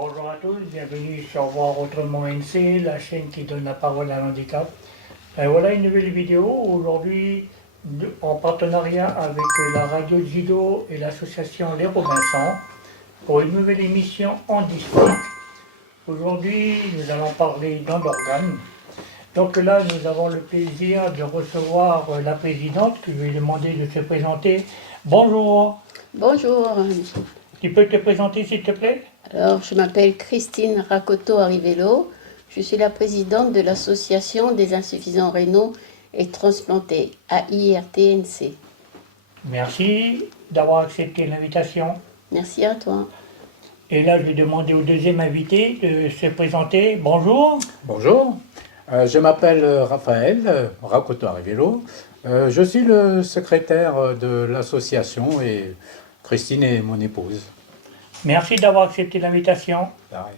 Bonjour à tous, bienvenue sur Voir Autrement NC, la chaîne qui donne la parole à l'handicap. Voilà une nouvelle vidéo aujourd'hui en partenariat avec la radio Jido et l'association Les Robinsons pour une nouvelle émission en district. Aujourd'hui, nous allons parler don d'organes. Donc là, nous avons le plaisir de recevoir la présidente que je vais demander de se présenter. Bonjour. Bonjour. Tu peux te présenter s'il te plaît? Alors, je m'appelle Christine Racoto-Arrivello. Je suis la présidente de l'Association des insuffisants rénaux et transplantés, AIRTNC. Merci d'avoir accepté l'invitation. Merci à toi. Et là, je vais demander au deuxième invité de se présenter. Bonjour. Bonjour, je m'appelle Raphaël Racoto-Arrivello. Je suis le secrétaire de l'association et Christine est mon épouse. Merci d'avoir accepté l'invitation. Pareil.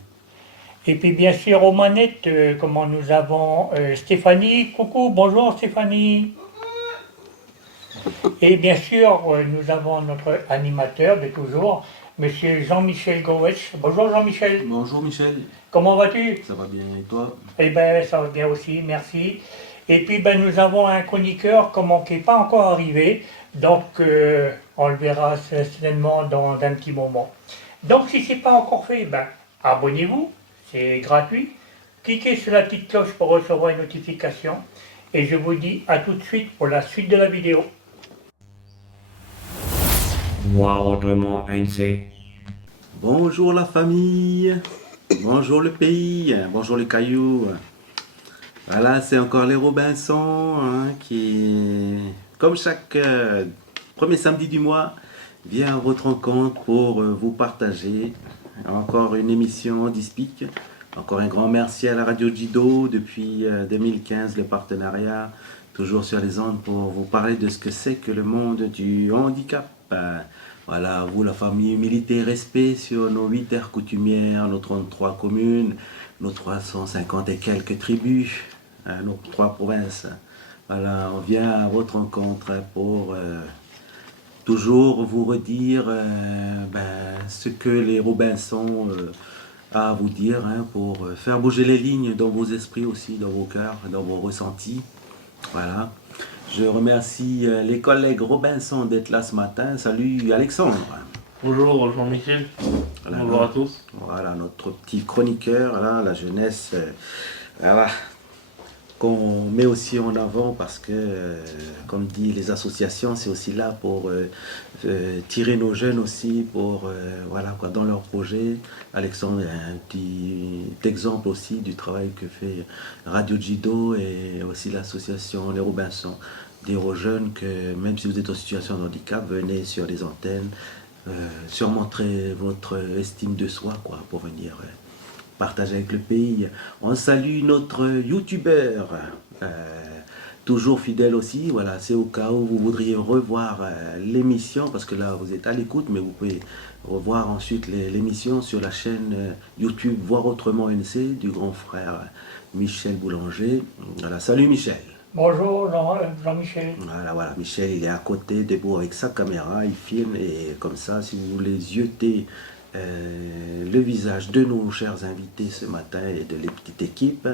Et puis bien sûr aux manettes, comment nous avons Stéphanie. Coucou, bonjour Stéphanie. Et bien sûr, nous avons notre animateur de toujours, Monsieur Jean-Michel Gowech. Bonjour Jean-Michel. Bonjour Michel, Comment vas-tu? ça va bien et toi? Eh bien, ça va bien aussi, merci. Et puis, nous avons un chroniqueur qui n'est pas encore arrivé, donc on le verra certainement dans un petit moment. Donc, si ce n'est pas encore fait, abonnez-vous, c'est gratuit. Cliquez sur la petite cloche pour recevoir une notification. Et je vous dis à tout de suite pour la suite de la vidéo. Voir autrement NC. Bonjour la famille, bonjour le pays, bonjour les cailloux. Voilà, c'est encore les Robinsons qui, comme chaque premier samedi du mois, vient à votre rencontre pour vous partager encore une émission d'ISPIC. Encore un grand merci à la radio Jido depuis 2015, le partenariat, toujours sur les ondes pour vous parler de ce que c'est que le monde du handicap. Voilà, vous la famille, humilité et respect sur nos 8 aires coutumières, nos 33 communes, nos 350 et quelques tribus, nos 3 provinces. Voilà, on vient à votre rencontre pour toujours vous redire ce que les Robinsons a à vous dire, pour faire bouger les lignes dans vos esprits aussi, dans vos cœurs, dans vos ressentis. Voilà. Je remercie les collègues Robinson d'être là ce matin. Salut Alexandre. Bonjour Jean-Michel, Voilà, bonjour à tous. Voilà notre petit chroniqueur, là, la jeunesse, voilà, qu'on met aussi en avant parce que, comme dit les associations, c'est aussi là pour tirer nos jeunes aussi, pour, voilà, quoi, dans leurs projets. Alexandre est un petit exemple aussi du travail que fait Radio Jido et aussi l'association Les Robinsons. Dire aux jeunes que même si vous êtes en situation de handicap, venez sur les antennes, surmontrer votre estime de soi, quoi, pour venir partager avec le pays. On salue notre youtubeur, toujours fidèle aussi. Voilà, c'est au cas où vous voudriez revoir l'émission, parce que là vous êtes à l'écoute, mais vous pouvez revoir ensuite l'émission sur la chaîne YouTube Voir Autrement NC du grand frère Michel Boulanger. Voilà, salut Michel. Bonjour Jean-Michel. Voilà, Michel, il est à côté, debout avec sa caméra, il filme, et comme ça, si vous voulez zioter le visage de nos chers invités ce matin et de la petite équipe,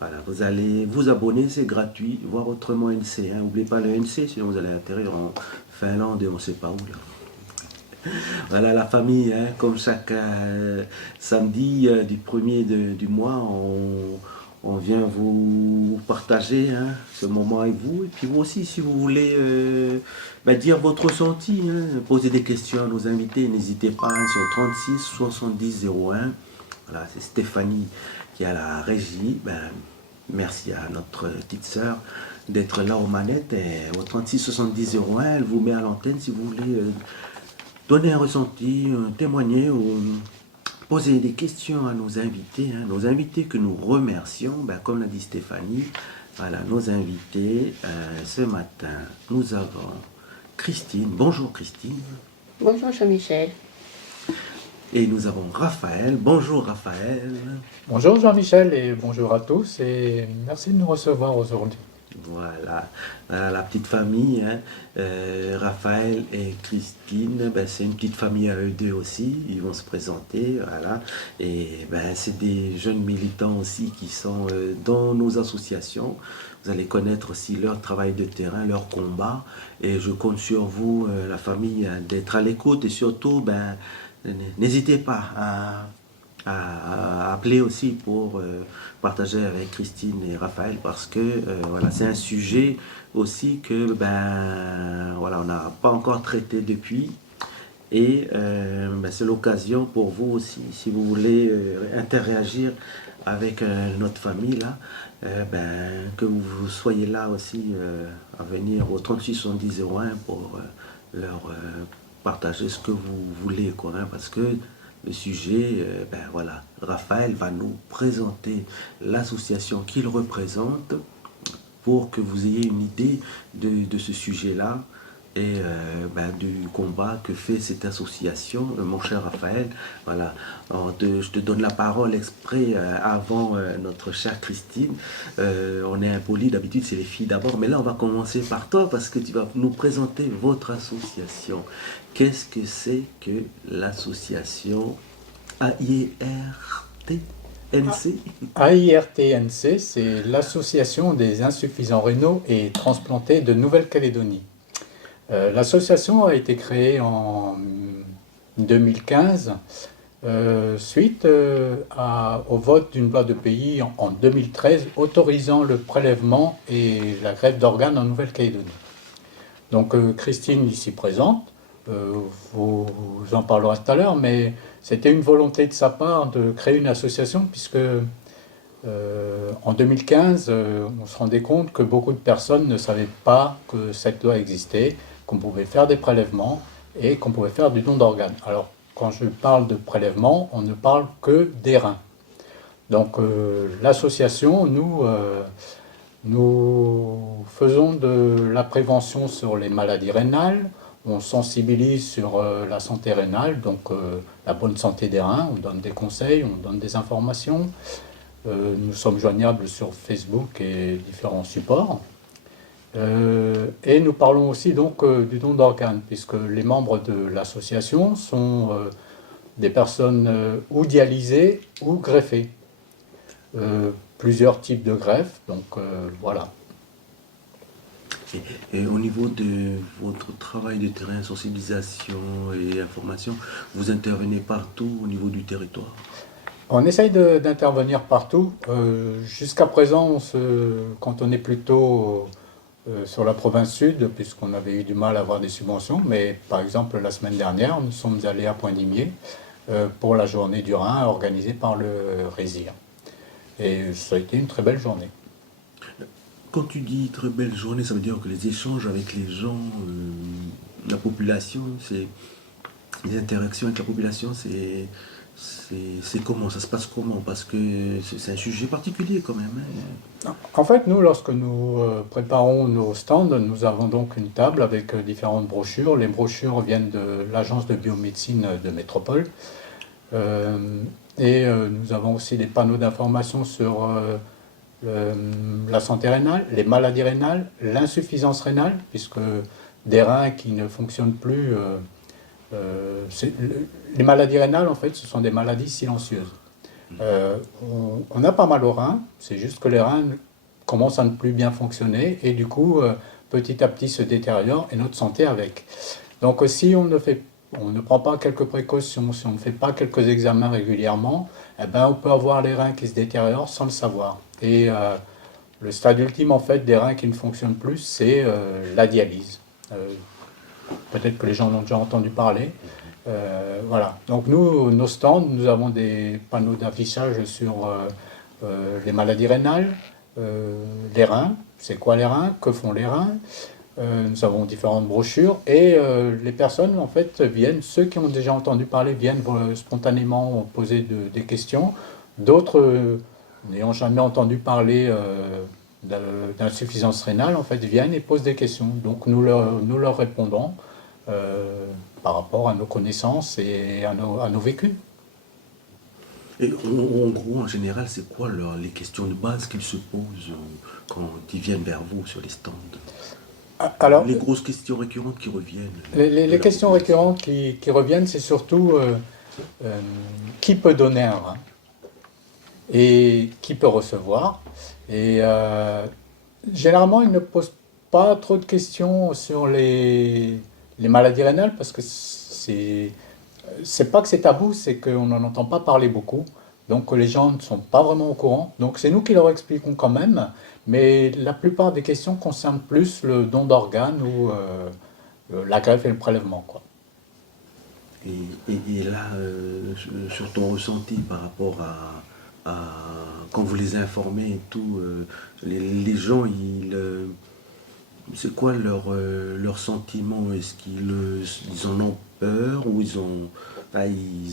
voilà, vous allez vous abonner, c'est gratuit, Voir Autrement NC. N'oubliez pas le NC, sinon vous allez atterrir en Finlande et on ne sait pas où là. Voilà la famille, comme chaque samedi du premier du mois, on vient vous partager ce moment avec vous. Et puis vous aussi, si vous voulez dire votre ressenti, poser des questions à nos invités, n'hésitez pas sur 36 70 01. Voilà, c'est Stéphanie qui a la régie. Merci à notre petite sœur d'être là aux manettes. Et au 36 70 01, elle vous met à l'antenne si vous voulez donner un ressenti, témoigner ou poser des questions à nos invités que nous remercions, comme l'a dit Stéphanie. Voilà, nos invités, ce matin, nous avons Christine. Bonjour Christine. Bonjour Jean-Michel. Et nous avons Raphaël. Bonjour Raphaël. Bonjour Jean-Michel et bonjour à tous et merci de nous recevoir aujourd'hui. Voilà. Voilà la petite famille, hein. Raphaël et Christine, ben, c'est une petite famille à eux deux aussi, ils vont se présenter, voilà. Et ben, c'est des jeunes militants aussi qui sont dans nos associations. Vous allez connaître aussi leur travail de terrain, leur combat. Et je compte sur vous, la famille, d'être à l'écoute et surtout, ben, n'hésitez pas à appeler aussi pour partager avec Christine et Raphaël parce que voilà, c'est un sujet aussi que ben, voilà, on n'a pas encore traité depuis. Et ben, c'est l'occasion pour vous aussi, si vous voulez interagir avec notre famille là, ben, que vous soyez là aussi à venir au 36 70 01 pour leur partager ce que vous voulez, quoi, hein, parce que le sujet, ben voilà, Raphaël va nous présenter l'association qu'il représente pour que vous ayez une idée de ce sujet-là et ben, du combat que fait cette association, mon cher Raphaël. Voilà, je te donne la parole exprès avant notre chère Christine. On est impoli, d'habitude c'est les filles d'abord, mais là on va commencer par toi parce que tu vas nous présenter votre association. Qu'est-ce que c'est que l'association AIRTNC? AIRTNC, c'est l'Association des insuffisants rénaux et transplantés de Nouvelle-Calédonie. L'association a été créée en 2015 suite au vote d'une loi de pays en 2013 autorisant le prélèvement et la greffe d'organes en Nouvelle-Calédonie. Donc Christine, ici présente, vous en parlera tout à l'heure, mais c'était une volonté de sa part de créer une association puisque en 2015, on se rendait compte que beaucoup de personnes ne savaient pas que cette loi existait, qu'on pouvait faire des prélèvements et qu'on pouvait faire du don d'organes. Alors, quand je parle de prélèvement, on ne parle que des reins. Donc, l'association, nous faisons de la prévention sur les maladies rénales, on sensibilise sur la santé rénale, donc la bonne santé des reins, on donne des conseils, on donne des informations. Nous sommes joignables sur Facebook et différents supports. Et nous parlons aussi donc du don d'organes, puisque les membres de l'association sont des personnes ou dialysées ou greffées. Plusieurs types de greffes, donc voilà. Et au niveau de votre travail de terrain, sensibilisation et information, vous intervenez partout au niveau du territoire? On essaye d'intervenir partout. Jusqu'à présent, quand on est plutôt sur la province sud, puisqu'on avait eu du mal à avoir des subventions, mais par exemple la semaine dernière, nous sommes allés à Pointe-Dimier pour la journée du rein organisée par le Résir. Et ça a été une très belle journée. Quand tu dis très belle journée, ça veut dire que les échanges avec les gens, la population, les interactions avec la population, c'est comment? Ça se passe comment? Parce que c'est un sujet particulier quand même, hein. En fait, nous, lorsque nous préparons nos stands, nous avons donc une table avec différentes brochures. Les brochures viennent de l'agence de biomédecine de Métropole. Nous avons aussi des panneaux d'information sur la santé rénale, les maladies rénales, l'insuffisance rénale, puisque des reins qui ne fonctionnent plus... les maladies rénales, en fait, ce sont des maladies silencieuses. On a pas mal aux reins, c'est juste que les reins commencent à ne plus bien fonctionner et du coup, petit à petit se détériorent et notre santé avec. Donc si on ne prend pas quelques précautions, si on ne fait pas quelques examens régulièrement, eh ben, on peut avoir les reins qui se détériorent sans le savoir. Et le stade ultime en fait des reins qui ne fonctionnent plus, c'est la dialyse. Peut-être que les gens en ont déjà entendu parler. Voilà. Donc nous, nos stands, nous avons des panneaux d'affichage sur les maladies rénales, les reins, c'est quoi les reins, que font les reins. Nous avons différentes brochures et les personnes en fait viennent, ceux qui ont déjà entendu parler viennent spontanément poser des questions. D'autres, n'ayant jamais entendu parler d'insuffisance rénale, en fait viennent et posent des questions. Donc nous leur répondons par rapport à nos connaissances et à nos vécus. Et en gros, en général, c'est quoi les questions de base qu'ils se posent quand ils viennent vers vous sur les stands? Alors, Les grosses questions récurrentes qui reviennent. les questions récurrentes qui reviennent, c'est surtout qui peut donner un rein et qui peut recevoir. Et généralement, ils ne posent pas trop de questions sur les maladies rénales parce que c'est pas que c'est tabou, c'est qu'on n'en entend pas parler beaucoup. Donc les gens ne sont pas vraiment au courant. Donc c'est nous qui leur expliquons quand même. Mais la plupart des questions concernent plus le don d'organes ou la greffe et le prélèvement, quoi. Et là, sur ton ressenti par rapport quand vous les informez et tout, les gens, c'est quoi leur sentiment? Est-ce qu'ils en ont peur ou ils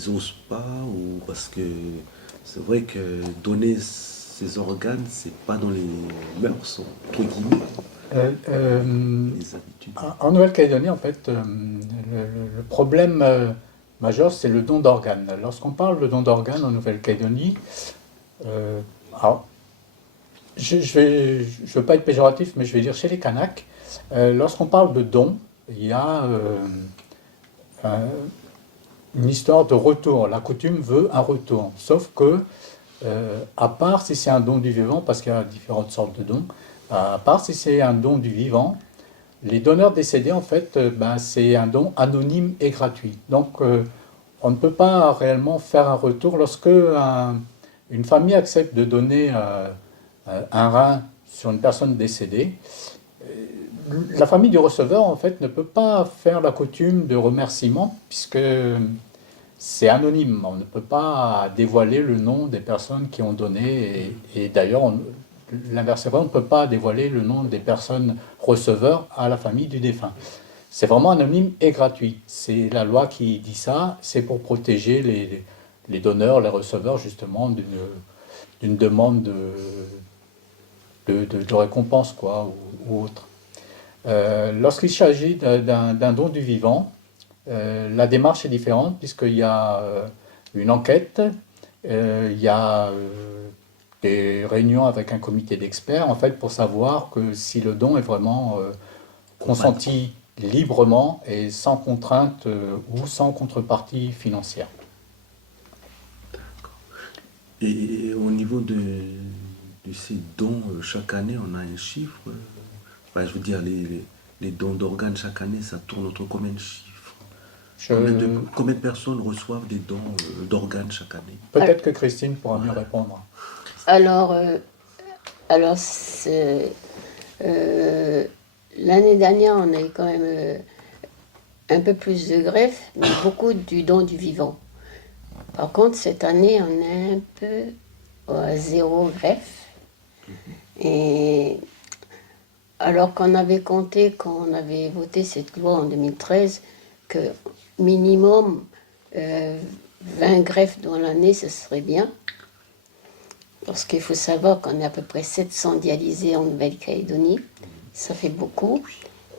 osent pas ou parce que c'est vrai que donner ces organes, c'est pas dans les mœurs, entre guillemets, les habitudes. En Nouvelle-Calédonie, en fait, le problème majeur, c'est le don d'organes. Lorsqu'on parle de don d'organes en Nouvelle-Calédonie, alors, je ne veux pas être péjoratif, mais je vais dire chez les Kanaks, lorsqu'on parle de don, il y a une histoire de retour. La coutume veut un retour. Sauf que, à part si c'est un don du vivant, parce qu'il y a différentes sortes de dons, à part si c'est un don du vivant, les donneurs décédés, en fait, c'est un don anonyme et gratuit. Donc, on ne peut pas réellement faire un retour. Lorsque une famille accepte de donner un rein sur une personne décédée, la famille du receveur, en fait, ne peut pas faire la coutume de remerciement, puisque c'est anonyme. On ne peut pas dévoiler le nom des personnes qui ont donné. Et d'ailleurs, l'inversement, on ne peut pas dévoiler le nom des personnes receveurs à la famille du défunt. C'est vraiment anonyme et gratuit. C'est la loi qui dit ça. C'est pour protéger les donneurs, les receveurs, justement, d'une demande de récompense, quoi, ou autre. Lorsqu'il s'agit d'un don du vivant, la démarche est différente puisqu'il y a une enquête, il y a des réunions avec un comité d'experts en fait pour savoir que si le don est vraiment consenti librement et sans contrainte ou sans contrepartie financière. Et au niveau de ces dons, chaque année, on a un chiffre. Je veux dire, les dons d'organes chaque année, ça tourne autour de combien de chiffres? Combien de personnes reçoivent des dons d'organes chaque année? Peut-être que Christine pourra mieux répondre. Alors, l'année dernière, on a eu quand même un peu plus de greffes, mais beaucoup du don du vivant. Par contre, cette année, on est un peu à 0 greffe. Et alors qu'on avait compté, quand on avait voté cette loi en 2013, que minimum 20 greffes dans l'année, ce serait bien. Parce qu'il faut savoir qu'on est à peu près 700 dialysés en Nouvelle-Calédonie, ça fait beaucoup,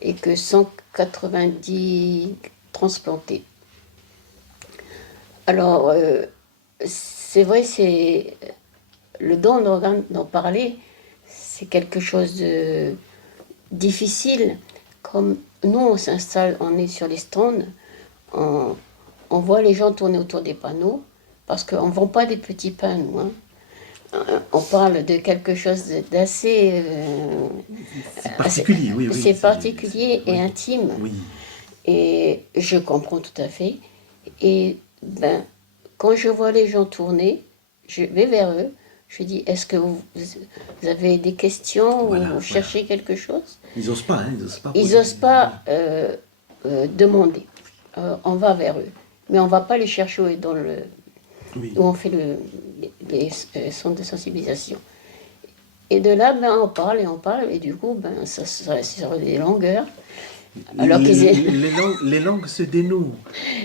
et que 190 transplantés. Alors, c'est vrai, c'est le don d'organes d'en parler, c'est quelque chose de difficile. Comme nous, on s'installe, on est sur les stands, on voit les gens tourner autour des panneaux, parce qu'on ne vend pas des petits pains, nous. On parle de quelque chose d'assez... c'est particulier, oui. C'est particulier et intime. Oui. Et je comprends tout à fait. Et quand je vois les gens tourner, je vais vers eux. Je dis, est-ce que vous avez des questions ou vous cherchez quelque chose? Ils n'osent pas, Ils n'osent pas demander. On va vers eux. Mais on ne va pas les chercher où on fait les centres de sensibilisation. Et de là, on parle, et du coup, ça sera des longueurs. Alors les langues se dénouent.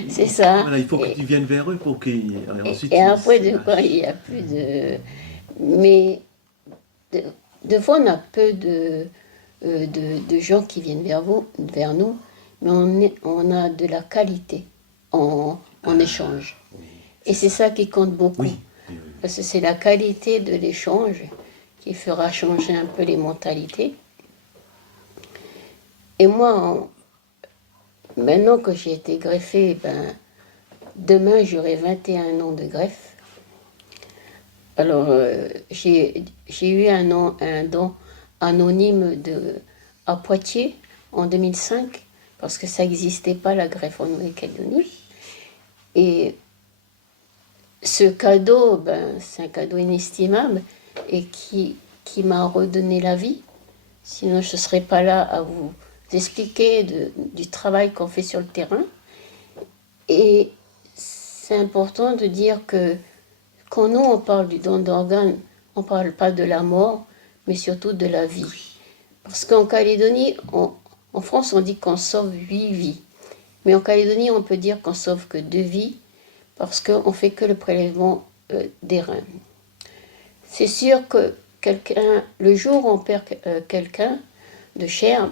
C'est ça. Voilà, il faut que tu viennes vers eux pour qu'ils... Et après, il n'y a plus de... Mais de fois, on a peu de gens qui viennent vers nous, mais on a de la qualité en échange. Et c'est ça qui compte beaucoup. Oui. parce que c'est la qualité de l'échange qui fera changer un peu les mentalités. Et moi, maintenant que j'ai été greffée, demain j'aurai 21 ans de greffe. Alors, j'ai eu un don anonyme à Poitiers en 2005, parce que ça n'existait pas la greffe en Nouvelle-Calédonie. Et ce cadeau, c'est un cadeau inestimable et qui m'a redonné la vie. Sinon, je ne serais pas là à vous expliquer du travail qu'on fait sur le terrain. Et c'est important de dire que quand nous, on parle du don d'organes, on ne parle pas de la mort, mais surtout de la vie. Parce qu'en Calédonie, en France, on dit qu'on sauve 8 vies. Mais en Calédonie, on peut dire qu'on sauve que 2 vies, parce qu'on ne fait que le prélèvement des reins. C'est sûr que le jour où on perd quelqu'un de cher,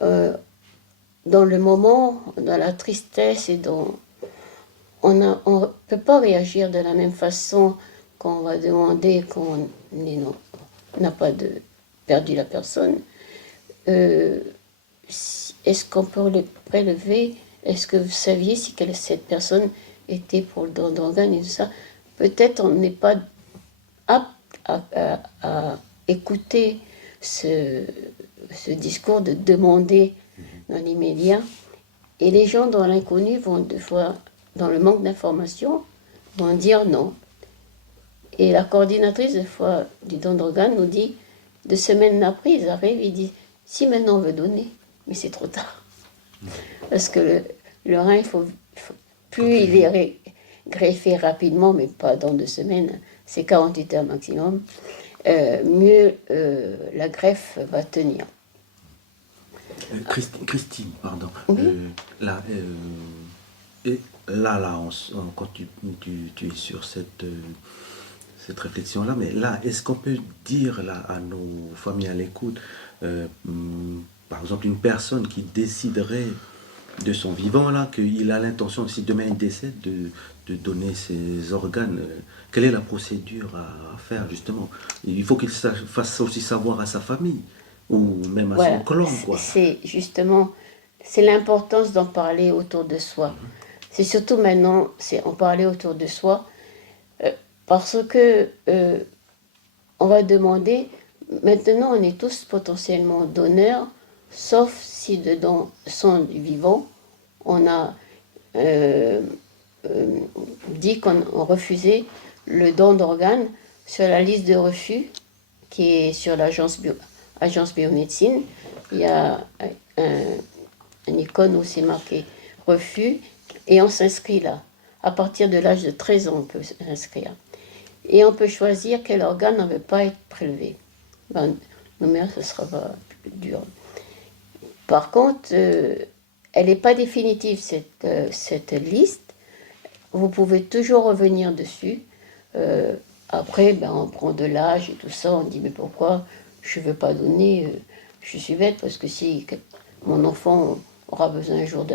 dans le moment, dans la tristesse et on ne peut pas réagir de la même façon quand on va demander qu'on n'a pas perdu la personne. Est-ce qu'on peut le prélever? Est-ce que vous saviez si cette personne était pour le don d'organes et tout ça? Peut-être on n'est pas apte à écouter ce discours de demander dans l'immédiat. Et les gens dans l'inconnu vont des fois, dans le manque d'information, vont dire non. Et la coordinatrice, des fois, du don d'organes nous dit, 2 semaines après, ils arrivent, ils disent, si maintenant on veut donner, mais c'est trop tard. Parce que le rein, plus il est greffé rapidement, mais pas dans 2 semaines, c'est 48 heures maximum, mieux la greffe va tenir. Christine, pardon. Oui. Quand tu es sur cette réflexion-là, mais là, est-ce qu'on peut dire là, à nos familles à l'écoute, par exemple, une personne qui déciderait de son vivant, là, qu'il a l'intention, si demain il décède, de donner ses organes, quelle est la procédure à faire, justement? Il faut qu'il fasse aussi savoir à sa famille, ou même à son clan, quoi. C'est justement, c'est l'importance d'en parler autour de soi. C'est surtout maintenant, c'est en parler autour de soi, parce que on va demander, maintenant on est tous potentiellement donneurs, sauf si dedans sont du vivant, on a dit qu'on refusait le don d'organes sur la liste de refus qui est sur l'agence biomédecine. Il y a une icône où c'est marqué refus et on s'inscrit là. À partir de l'âge de 13 ans, on peut s'inscrire. Et on peut choisir quel organe ne veut pas être prélevé. Nos mères, ce sera pas plus dur. Par contre, elle n'est pas définitive, cette liste. Vous pouvez toujours revenir dessus. Après, on prend de l'âge et tout ça. On dit, mais pourquoi je ne veux pas donner? Je suis bête, parce que si mon enfant aura besoin un jour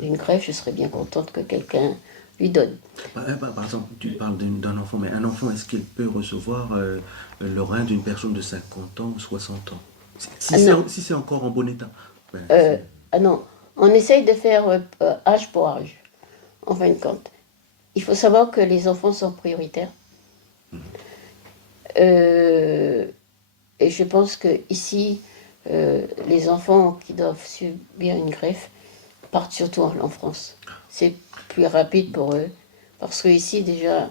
d'une greffe, je serais bien contente que quelqu'un lui donne. Par exemple, tu parles d'un enfant, mais un enfant, est-ce qu'il peut recevoir le rein d'une personne de 50 ans ou 60 ans? Si c'est encore en bon état. Non, on essaye de faire âge pour âge, en fin de compte. Il faut savoir que les enfants sont prioritaires. Et je pense que ici, les enfants qui doivent subir une greffe partent surtout en France. C'est plus rapide pour eux. Parce que ici, déjà,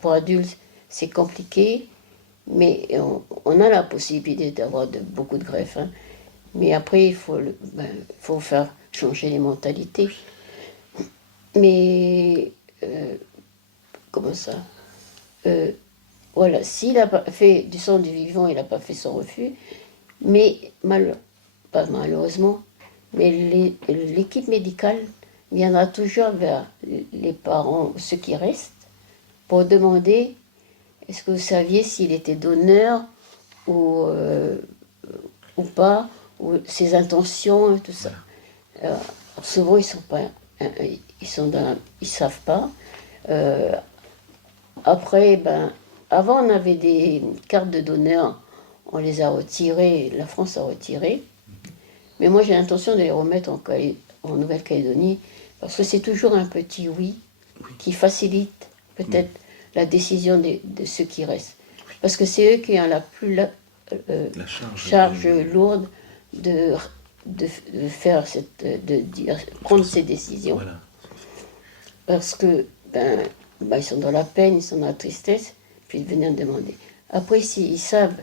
pour adultes, c'est compliqué. Mais on a la possibilité d'avoir beaucoup de greffes. Hein. Mais après, il faut faire changer les mentalités. Mais, comment ça? Voilà, s'il a fait du sang du vivant, il n'a pas fait son refus. Mais, pas malheureusement, mais l'équipe médicale viendra toujours vers les parents, ceux qui restent, pour demander est-ce que vous saviez s'il était donneur ou pas, ou ses intentions et tout ça. Souvent, ils savent pas. après, ben, avant on avait des cartes de donneur, on les a retirées, la France a retiré. Mais moi j'ai l'intention de les remettre en Nouvelle-Calédonie, parce que c'est toujours un petit oui qui facilite peut-être la décision de ceux qui restent. Parce que c'est eux qui ont la plus La charge lourde de faire prendre ces décisions. Voilà. Parce que ils sont dans la peine, ils sont dans la tristesse, puis ils viennent demander. Après, s'ils savent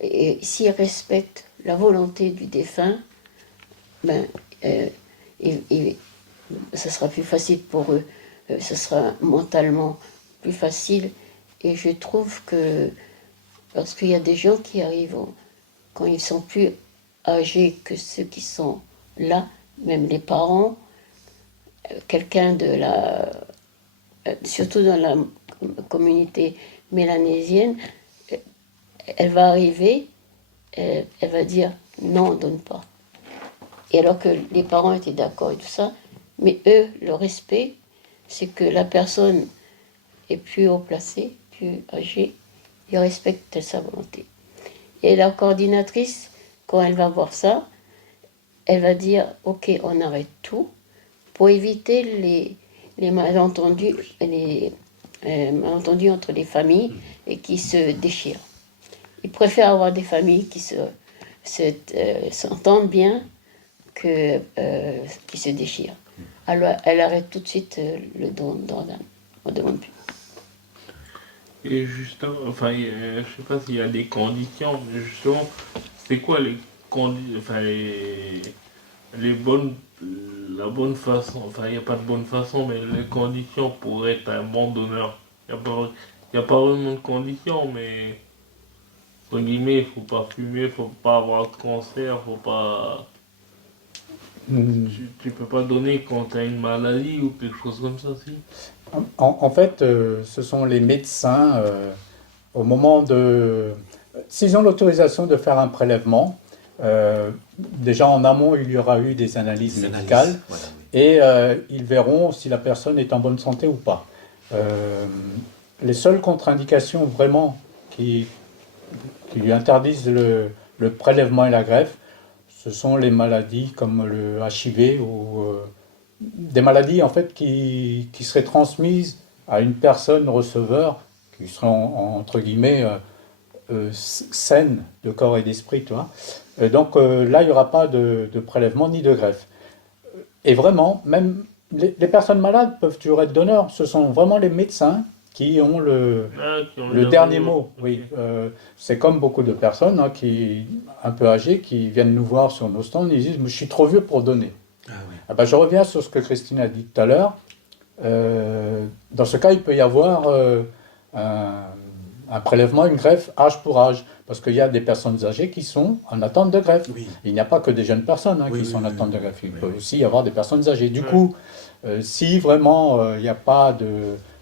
et s'ils respectent la volonté du défunt, ça sera plus facile pour eux, ça sera mentalement plus facile. Et je trouve que, parce qu'il y a des gens qui arrivent, quand ils sont plus âgés que ceux qui sont là, même les parents, quelqu'un surtout dans la communauté mélanésienne, elle va arriver, elle va dire non, on donne pas. Et alors que les parents étaient d'accord et tout ça, mais eux, le respect, c'est que la personne est plus haut placée, plus âgée, ils respectent sa volonté. Et la coordinatrice, quand elle va voir ça, elle va dire ok, on arrête tout pour éviter les malentendus, malentendus entre les familles et qui se déchirent. Ils préfèrent avoir des familles qui s'entendent bien que qui se déchirent. Alors elle arrête tout de suite le don d'organes. On ne demande plus. Et justement, enfin, je sais pas s'il y a des conditions, mais justement, c'est quoi les conditions, enfin, les bonnes, la bonne façon, enfin, il n'y a pas de bonne façon, mais les conditions pour être un bon donneur. Il n'y a pas vraiment de conditions, mais, entre guillemets, il faut pas fumer, faut pas avoir de cancer, faut pas... Tu peux pas donner quand tu as une maladie ou quelque chose comme ça, si. En fait, ce sont les médecins, au moment de... S'ils ont l'autorisation de faire un prélèvement, déjà en amont, il y aura eu des analyses médicales, Voilà, oui. et ils verront si la personne est en bonne santé ou pas. Les seules contre-indications vraiment qui lui interdisent le prélèvement et la greffe, ce sont les maladies comme le HIV ou des maladies en fait qui seraient transmises à une personne receveur qui serait entre guillemets saine de corps et d'esprit, tu vois. Donc là, il n'y aura pas de prélèvement ni de greffe. Et vraiment, même les personnes malades peuvent toujours être donneurs. Ce sont vraiment les médecins qui ont le dernier mot. Oui, c'est comme beaucoup de personnes un peu âgées qui viennent nous voir sur nos stands, ils disent « je suis trop vieux pour donner ». Ah oui. Ah ben, je reviens sur ce que Christine a dit tout à l'heure. Dans ce cas, il peut y avoir un prélèvement, une greffe, âge pour âge. Parce qu'il y a des personnes âgées qui sont en attente de greffe. Oui. Il n'y a pas que des jeunes personnes Oui, qui sont en oui, attente oui, de greffe. Il oui. peut aussi y avoir des personnes âgées. Du coup, si vraiment il n'y a pas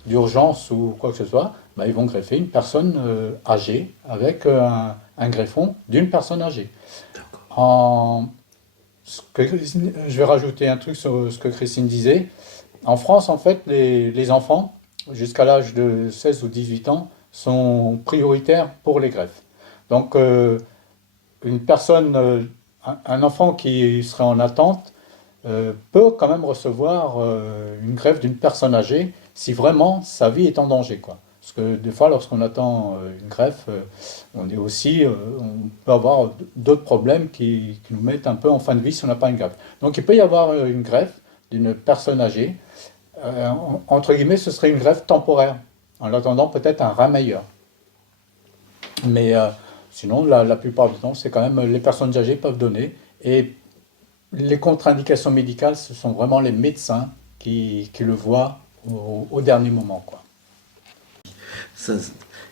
d'urgence ou quoi que ce soit, ben, ils vont greffer une personne âgée avec un greffon d'une personne âgée. D'accord. Je vais rajouter un truc sur ce que Christine disait. En France, en fait, les enfants, jusqu'à l'âge de 16 ou 18 ans, sont prioritaires pour les greffes. Donc, une personne, un enfant qui serait en attente peut quand même recevoir une greffe d'une personne âgée si vraiment sa vie est en danger, quoi. Parce que des fois, lorsqu'on attend une greffe, on peut avoir d'autres problèmes qui nous mettent un peu en fin de vie si on n'a pas une greffe. Donc il peut y avoir une greffe d'une personne âgée. Entre guillemets, ce serait une greffe temporaire, en attendant peut-être un rein meilleur. Mais sinon, la plupart du temps, c'est quand même les personnes âgées peuvent donner. Et les contre-indications médicales, ce sont vraiment les médecins qui le voient au dernier moment, quoi. Ça,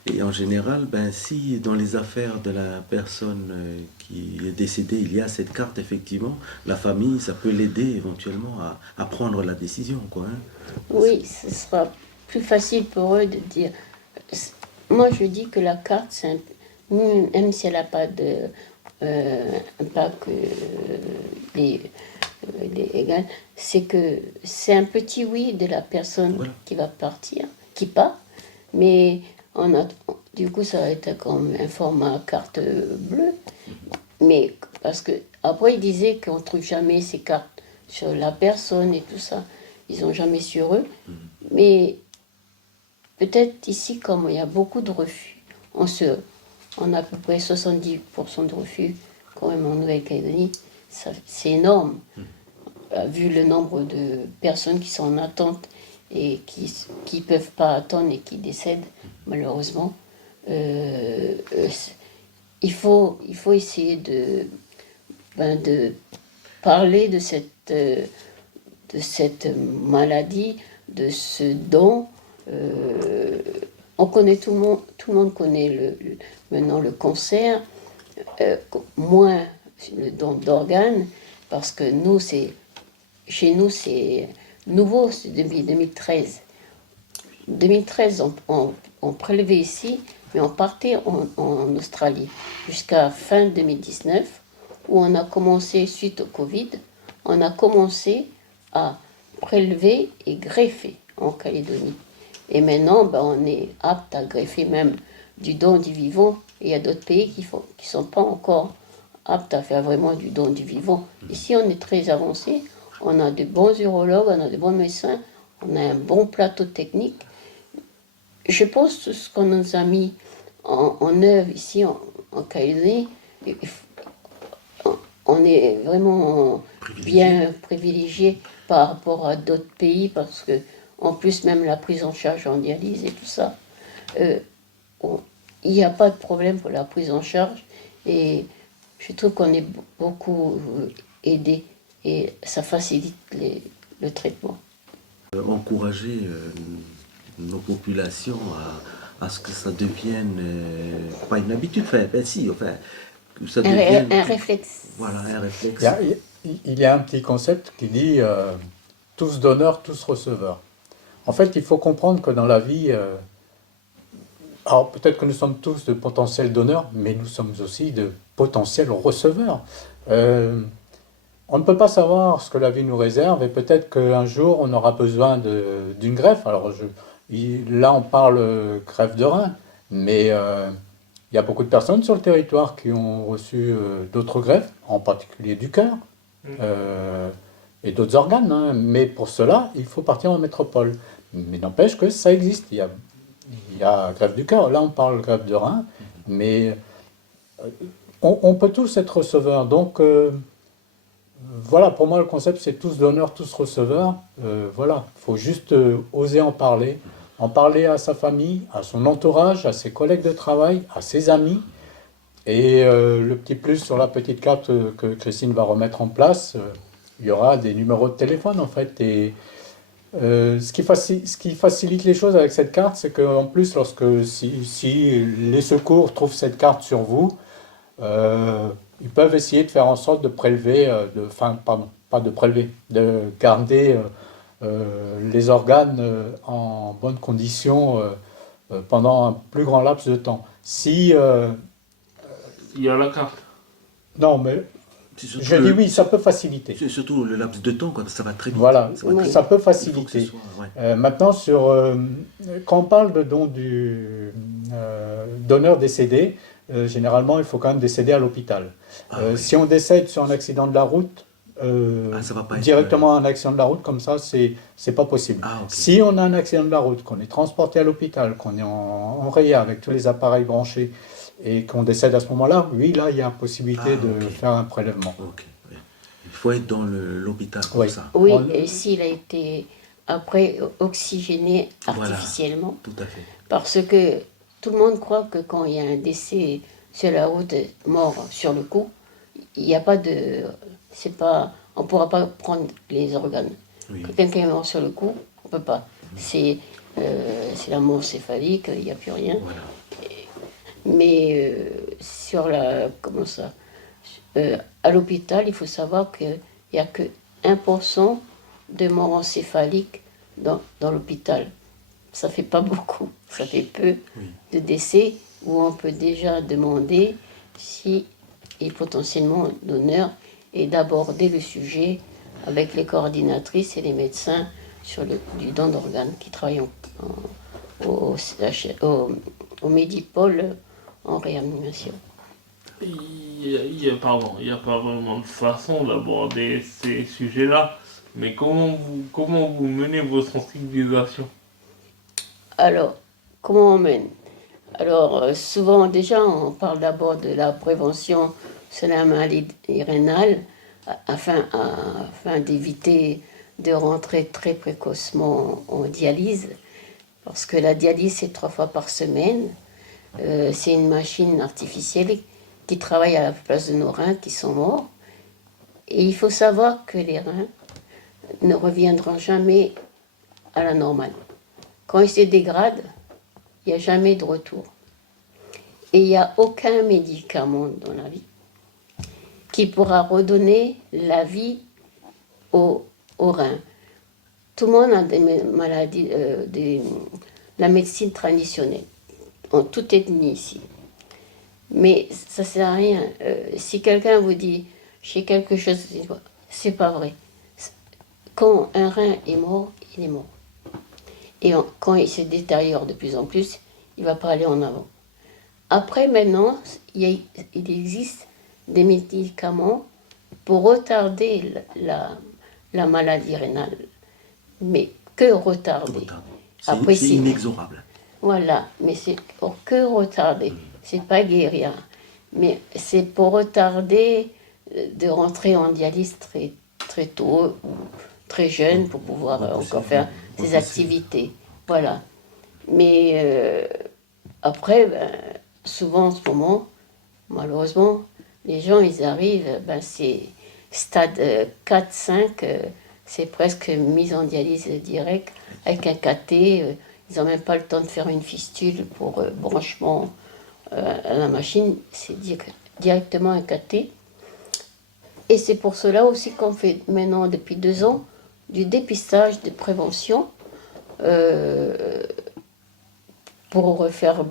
et en général, ben, si dans les affaires de la personne qui est décédée, il y a cette carte, effectivement, la famille, ça peut l'aider éventuellement à prendre la décision, quoi. Hein. Oui, ce sera plus facile pour eux de dire. Moi, je dis que la carte, même si elle n'a pas de. Pas que les égales, c'est que c'est un petit oui de la personne Voilà. qui va partir, qui part, Mais du coup, ça va être comme un format carte bleue. Mais parce que après, ils disaient qu'on ne trouve jamais ces cartes sur la personne et tout ça. Ils n'ont jamais sur eux. Mais peut-être ici, comme il y a beaucoup de refus, on a à peu près 70% de refus quand même en Nouvelle-Calédonie. C'est énorme, vu le nombre de personnes qui sont en attente et qui ne peuvent pas attendre et qui décèdent, malheureusement. Il faut essayer de parler de cette maladie, de ce don. On connaît tout le monde connaît maintenant le cancer, moins le don d'organes, parce que chez nous c'est nouveau, c'est depuis 2013. 2013, on prélevait ici, mais on partait en Australie jusqu'à fin 2019, où on a commencé, suite au Covid, on a commencé à prélever et greffer en Calédonie. Et maintenant, on est apte à greffer même du don du vivant. Et il y a d'autres pays qui ne sont pas encore aptes à faire vraiment du don du vivant. Ici, on est très avancé. On a de bons urologues, on a de bons médecins, on a un bon plateau technique. Je pense que ce qu'on nous a mis en œuvre ici en Calédonie, on est vraiment bien privilégié par rapport à d'autres pays, parce que en plus même la prise en charge en dialyse et tout ça, il n'y a pas de problème pour la prise en charge, et je trouve qu'on est beaucoup aidé et ça facilite le traitement. Encourager nos populations à ce que ça devienne pas une habitude, que ça devienne Un réflexe. Voilà, un réflexe. Il y a un petit concept qui dit tous donneurs, tous receveurs. En fait, il faut comprendre que dans la vie, alors peut-être que nous sommes tous de potentiels donneurs, mais nous sommes aussi de potentiels receveurs. On ne peut pas savoir ce que la vie nous réserve, et peut-être qu'un jour on aura besoin d'une greffe. Alors là, on parle greffe de rein, mais il y a beaucoup de personnes sur le territoire qui ont reçu d'autres greffes, en particulier du cœur et d'autres organes. Hein. Mais pour cela, il faut partir en métropole. Mais n'empêche que ça existe. Il y a greffe du cœur, là on parle greffe de rein, mais on peut tous être receveurs. Donc voilà, pour moi le concept c'est tous donneurs, tous receveurs. Voilà, il faut juste oser en parler à sa famille, à son entourage, à ses collègues de travail, à ses amis. Et le petit plus sur la petite carte que Christine va remettre en place, il y aura des numéros de téléphone en fait. Et ce qui facilite les choses avec cette carte, c'est qu'en plus, si les secours trouvent cette carte sur vous, ils peuvent essayer de faire en sorte de prélever, de garder les organes en bonne condition pendant un plus grand laps de temps. Si Il y a la carte. non, mais je dis oui, ça peut faciliter. C'est surtout le laps de temps, quoi, ça va très vite. Voilà, Ça va très ça vite. peut Il faut que ce faciliter. soit, ouais. Maintenant, quand on parle de don du donneur décédé, généralement, il faut quand même décéder à l'hôpital. Oui. Si on décède sur un accident de la route, Ça va pas être, directement un accident de la route comme ça, c'est pas possible. Ok. Si on a un accident de la route, qu'on est transporté à l'hôpital, qu'on est en réa avec tous les appareils branchés et qu'on décède à ce moment-là, oui, là, il y a possibilité de faire un prélèvement. Ok, ouais. Il faut être dans l'hôpital pour Oui. ça. Oui, et s'il a été après oxygéné Voilà. artificiellement, Tout à fait. parce que tout le monde croit que quand il y a un décès sur la route, mort sur le coup, il n'y a pas de... on ne pourra pas prendre les organes. Oui. Quand quelqu'un est mort sur le coup, on ne peut pas. C'est la mort céphalique, il n'y a plus rien. Voilà. Mais à l'hôpital, il faut savoir qu'il n'y a que 1% de morts encéphaliques dans l'hôpital. Ça fait pas beaucoup, ça fait peu de décès où on peut déjà demander si est potentiellement donneur et d'aborder le sujet avec les coordinatrices et les médecins du don d'organes qui travaillent au Medipôle en réanimation. Pardon, il n'y a pas vraiment de façon d'aborder ces sujets-là, mais comment vous menez vos sensibilisations? Alors, comment on mène? Alors, souvent, déjà, on parle d'abord de la prévention sur la maladie rénale afin d'éviter de rentrer très précocement en dialyse, parce que la dialyse, c'est 3 fois par semaine. C'est une machine artificielle qui travaille à la place de nos reins qui sont morts. Et il faut savoir que les reins ne reviendront jamais à la normale. Quand ils se dégradent, il n'y a jamais de retour. Et il n'y a aucun médicament dans la vie qui pourra redonner la vie aux reins. Tout le monde a des maladies, la médecine traditionnelle. Tout est mis ici. Mais ça ne sert à rien. Si quelqu'un vous dit j'ai quelque chose, c'est pas vrai. Quand un rein est mort, il est mort. Et quand il se détériore de plus en plus, il ne va pas aller en avant. Après, maintenant, il existe des médicaments pour retarder la maladie rénale. Mais que retarder? Après, C'est inexorable. Voilà, mais c'est pour que retarder. C'est pas guérir. Mais c'est pour retarder de rentrer en dialyse très, très tôt, ou très jeune, pour pouvoir encore faire ses activités. Voilà. Mais après, souvent en ce moment, malheureusement, les gens, ils arrivent, c'est stade 4-5, c'est presque mise en dialyse directe, avec un cathé. Ils n'ont même pas le temps de faire une fistule pour branchement à la machine, c'est directement un cathé. Et c'est pour cela aussi qu'on fait maintenant, depuis 2 ans, du dépistage de prévention pour refaire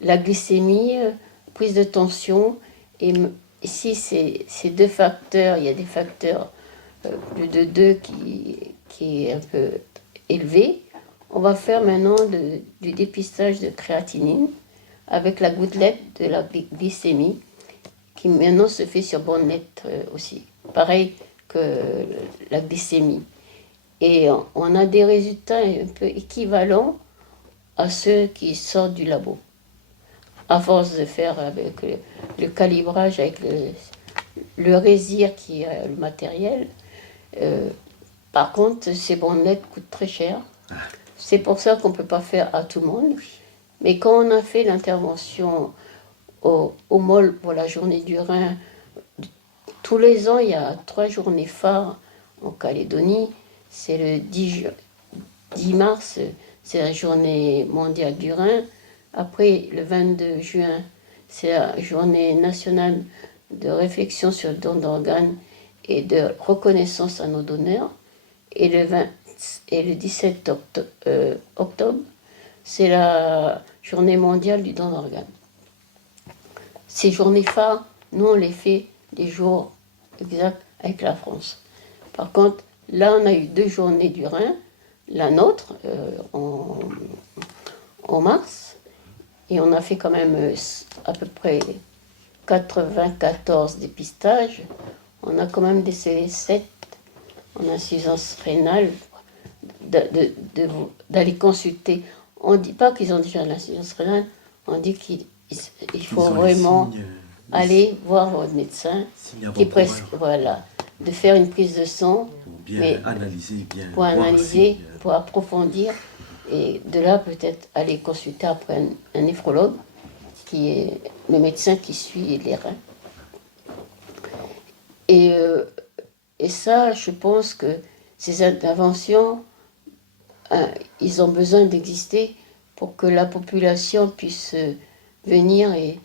la glycémie, prise de tension. Et ici, ces 2 facteurs, il y a des facteurs plus de 2 qui est un peu élevé. On va faire maintenant du dépistage de créatinine avec la gouttelette de la glycémie qui maintenant se fait sur bonnette aussi. Pareil que la glycémie. Et on a des résultats un peu équivalents à ceux qui sortent du labo. À force de faire avec le calibrage, avec le Résir qui est le matériel. Par contre, ces bonnettes coûtent très cher. C'est pour ça qu'on ne peut pas faire à tout le monde. Mais quand on a fait l'intervention au MOL pour la journée du rein, tous les ans, il y a 3 journées phares en Calédonie. C'est le 10 mars, c'est la journée mondiale du rein. Après, le 22 juin, c'est la journée nationale de réflexion sur le don d'organes et de reconnaissance à nos donneurs. Et le 17 octobre, c'est la journée mondiale du don d'organes. Ces journées phares, nous, on les fait les jours exacts avec la France. Par contre, là, on a eu 2 journées du rein, la nôtre, en mars, et on a fait quand même à peu près 94 dépistages. On a quand même décelé 7 en insuffisance rénale, d'aller consulter. On ne dit pas qu'ils ont déjà l'insuffisance rénale, on dit qu'il faut vraiment aller voir votre médecin, qui presque, voilà, de faire une prise de sang, pour analyser, pour approfondir, et de là peut-être aller consulter après un néphrologue, qui est le médecin qui suit les reins. Et ça, je pense que ces interventions, ils ont besoin d'exister pour que la population puisse venir et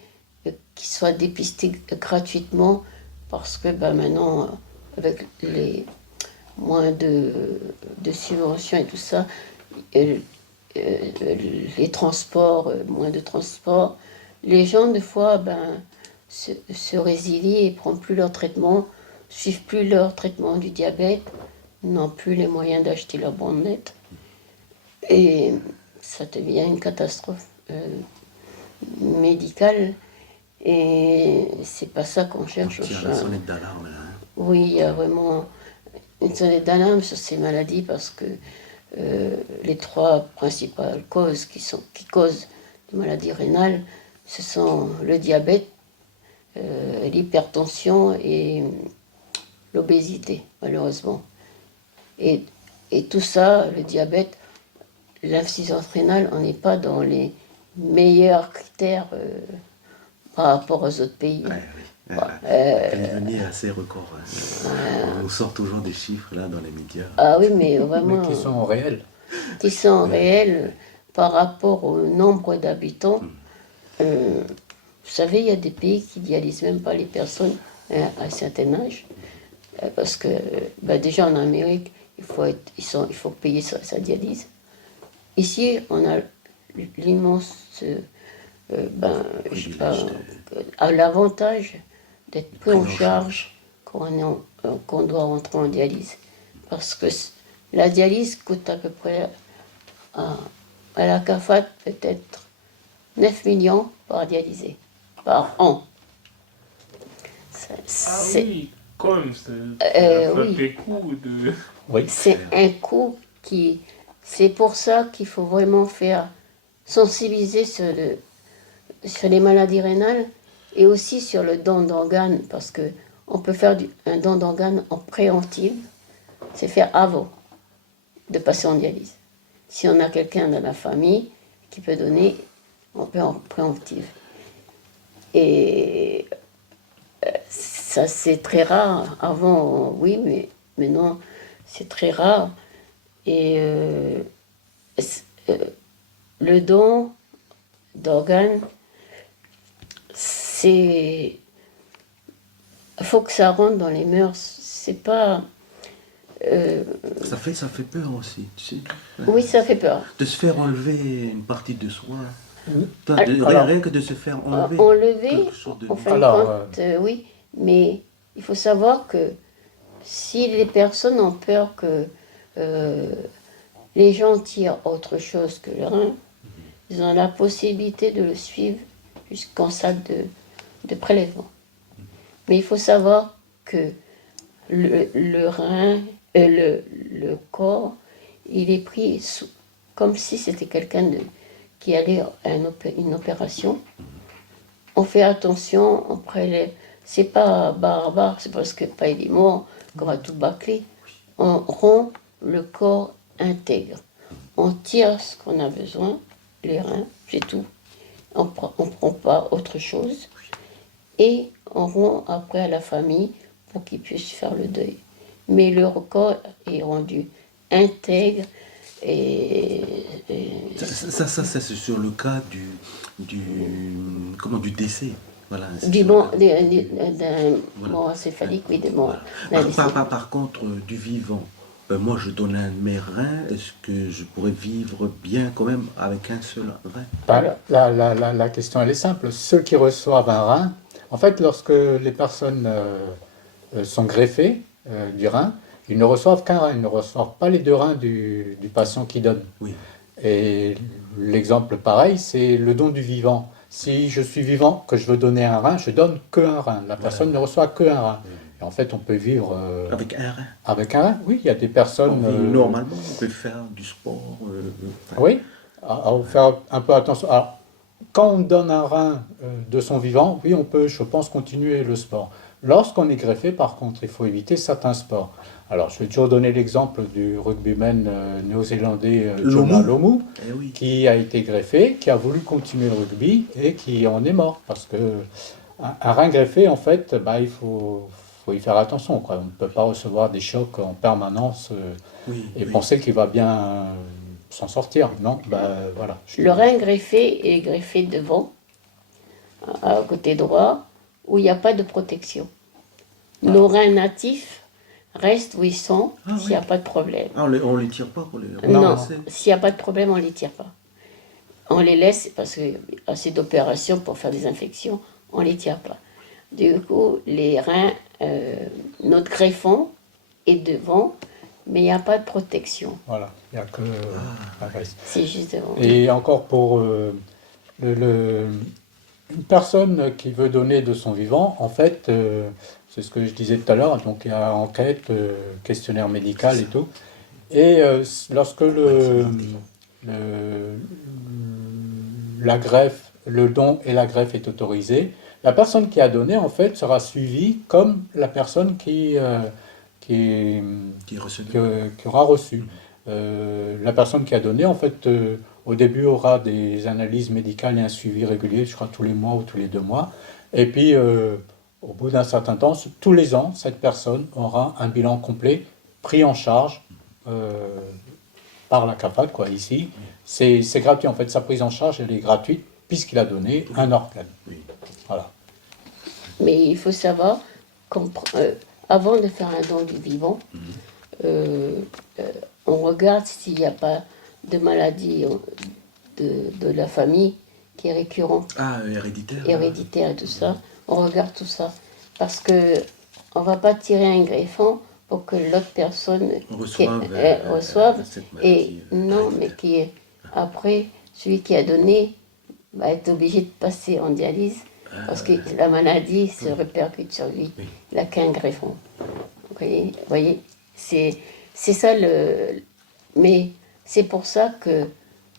qu'ils soient dépistés gratuitement, parce que maintenant, avec les moins de subventions et tout ça, les transports, moins de transports, les gens, des fois, se résilient et ne prennent plus leur traitement, suivent plus leur traitement du diabète, n'ont plus les moyens d'acheter leur bonnette. Et ça devient une catastrophe médicale. Et c'est pas ça qu'on On cherche. tire la sonnette d'alarme là. Hein. Oui, il y a vraiment une sonnette d'alarme sur ces maladies parce que les trois principales causes qui causent les maladies rénales, ce sont le diabète, l'hypertension et l'obésité, malheureusement. Et tout ça, le diabète, l'insuffisance rénale, on n'est pas dans les meilleurs critères par rapport aux autres pays. Ouais, oui. La Calédonie est assez record. Hein. On nous sort toujours des chiffres là dans les médias. Ah oui, mais vraiment, Mais qui sont réels. qui sont réels par rapport au nombre d'habitants. Vous savez, il y a des pays qui dialysent même pas les personnes à un certain âge. Parce que déjà en Amérique, il faut payer sa dialyse. Ici, on a l'immense je sais pas, a l'avantage d'être pris en charge quand on doit rentrer en dialyse. Parce que la dialyse coûte à peu près à la CAFAT peut-être 9 millions par dialysé, par an. Oui, quand même, ça fait Oui. des coups de... Oui. C'est un coût qui... C'est pour ça qu'il faut vraiment faire sensibiliser sur les maladies rénales et aussi sur le don d'organes, parce qu'on peut faire un don d'organes en préventive, c'est faire avant de passer en dialyse. Si on a quelqu'un dans la famille qui peut donner, on peut en préventive. Et ça, c'est très rare. Avant, oui, mais maintenant, c'est très rare. Et le don d'organes, il faut que ça rentre dans les mœurs. C'est pas... Ça fait peur aussi, tu sais. Oui, ça fait peur. De se faire enlever une partie de soi. Alors- Rien que de se faire enlever. Enlever, quelque chose de en nous. fin de Alors, compte, oui, mais il faut savoir que si les personnes ont peur que les gens tirent autre chose que le rein, ils ont la possibilité de le suivre jusqu'en salle de prélèvement. Mais il faut savoir que le rein, le corps, il est pris comme si c'était quelqu'un qui allait à une opération. On fait attention, on prélève. C'est pas barbare, c'est parce que pas il est mort qu'on va tout bâcler. On rend le corps intègre. On tire ce qu'on a besoin, les reins, c'est tout. On prend pas autre chose. Et on rend après à la famille pour qu'ils puissent faire le deuil. Mais le corps est rendu intègre et Ça, c'est sur le cas du décès. Voilà, c'est du sur bon, le cas- d'un Voilà. mort encéphalique, oui, de mort. Voilà. Par contre, du vivant, moi je donne un de mes reins, est-ce que je pourrais vivre bien quand même avec un seul rein? La question elle est simple. Ceux qui reçoivent un rein, en fait, lorsque les personnes sont greffées du rein, ils ne reçoivent qu'un rein, ils ne reçoivent pas les deux reins du patient qui donne. Oui. Et l'exemple pareil, c'est le don du vivant. Si je suis vivant, que je veux donner un rein, je donne qu'un rein. La personne ne reçoit qu'un rein. Et en fait, on peut vivre Avec un rein. avec un rein. Oui, il y a des personnes... Normalement, on peut faire du sport. Oui, à faire un peu attention. Alors, quand on donne un rein de son vivant, oui, on peut, je pense, continuer le sport. Lorsqu'on est greffé, par contre, il faut éviter certains sports. Alors, je vais toujours donner l'exemple du rugbyman néo-zélandais Jonah Lomu, Eh oui. qui a été greffé, qui a voulu continuer le rugby et qui en est mort. Parce que un rein greffé, en fait, il faut y faire attention, quoi. On ne peut pas recevoir des chocs en permanence et penser qu'il va bien s'en sortir. Non, voilà. Le rein greffé est greffé devant, à côté droit, où il n'y a pas de protection. Nos reins natifs restent où ils sont, s'il n'y a pas de problème. Ah, on les tire pas pour les Non, ramasser. s'il n'y a pas de problème, on ne les tire pas. On les laisse parce qu'il y a assez d'opérations pour faire des infections, on ne les tire pas. Du coup, les reins, notre greffon est devant mais il n'y a pas de protection. Voilà, il n'y a que la Grèce. C'est justement. Et encore pour une personne qui veut donner de son vivant, en fait, c'est ce que je disais tout à l'heure, donc il y a enquête, questionnaire médical et tout. Et lorsque la greffe, le don et la greffe est autorisé, la personne qui a donné, en fait, sera suivie comme la personne qui aura reçu. La personne qui a donné, en fait, au début aura des analyses médicales et un suivi régulier, je crois tous les mois ou tous les 2 mois. Et puis, au bout d'un certain temps, tous les ans, cette personne aura un bilan complet pris en charge par la CAPAD, quoi, ici. C'est gratuit, en fait, sa prise en charge, elle est gratuite, puisqu'il a donné un organe. Oui. Voilà. Mais il faut savoir qu'avant de faire un don du vivant, on regarde s'il n'y a pas de maladie de la famille qui est récurrente, Ah, héréditaire. héréditaire et tout ça. On regarde tout ça. Parce que on ne va pas tirer un greffon pour que l'autre personne reçoive. cette Et maladie. non, mais qui est après, celui qui a donné va être obligé de passer en dialyse parce que la maladie se répercute sur lui. Oui. Il n'a qu'un greffon. Vous voyez c'est ça le. Mais c'est pour ça que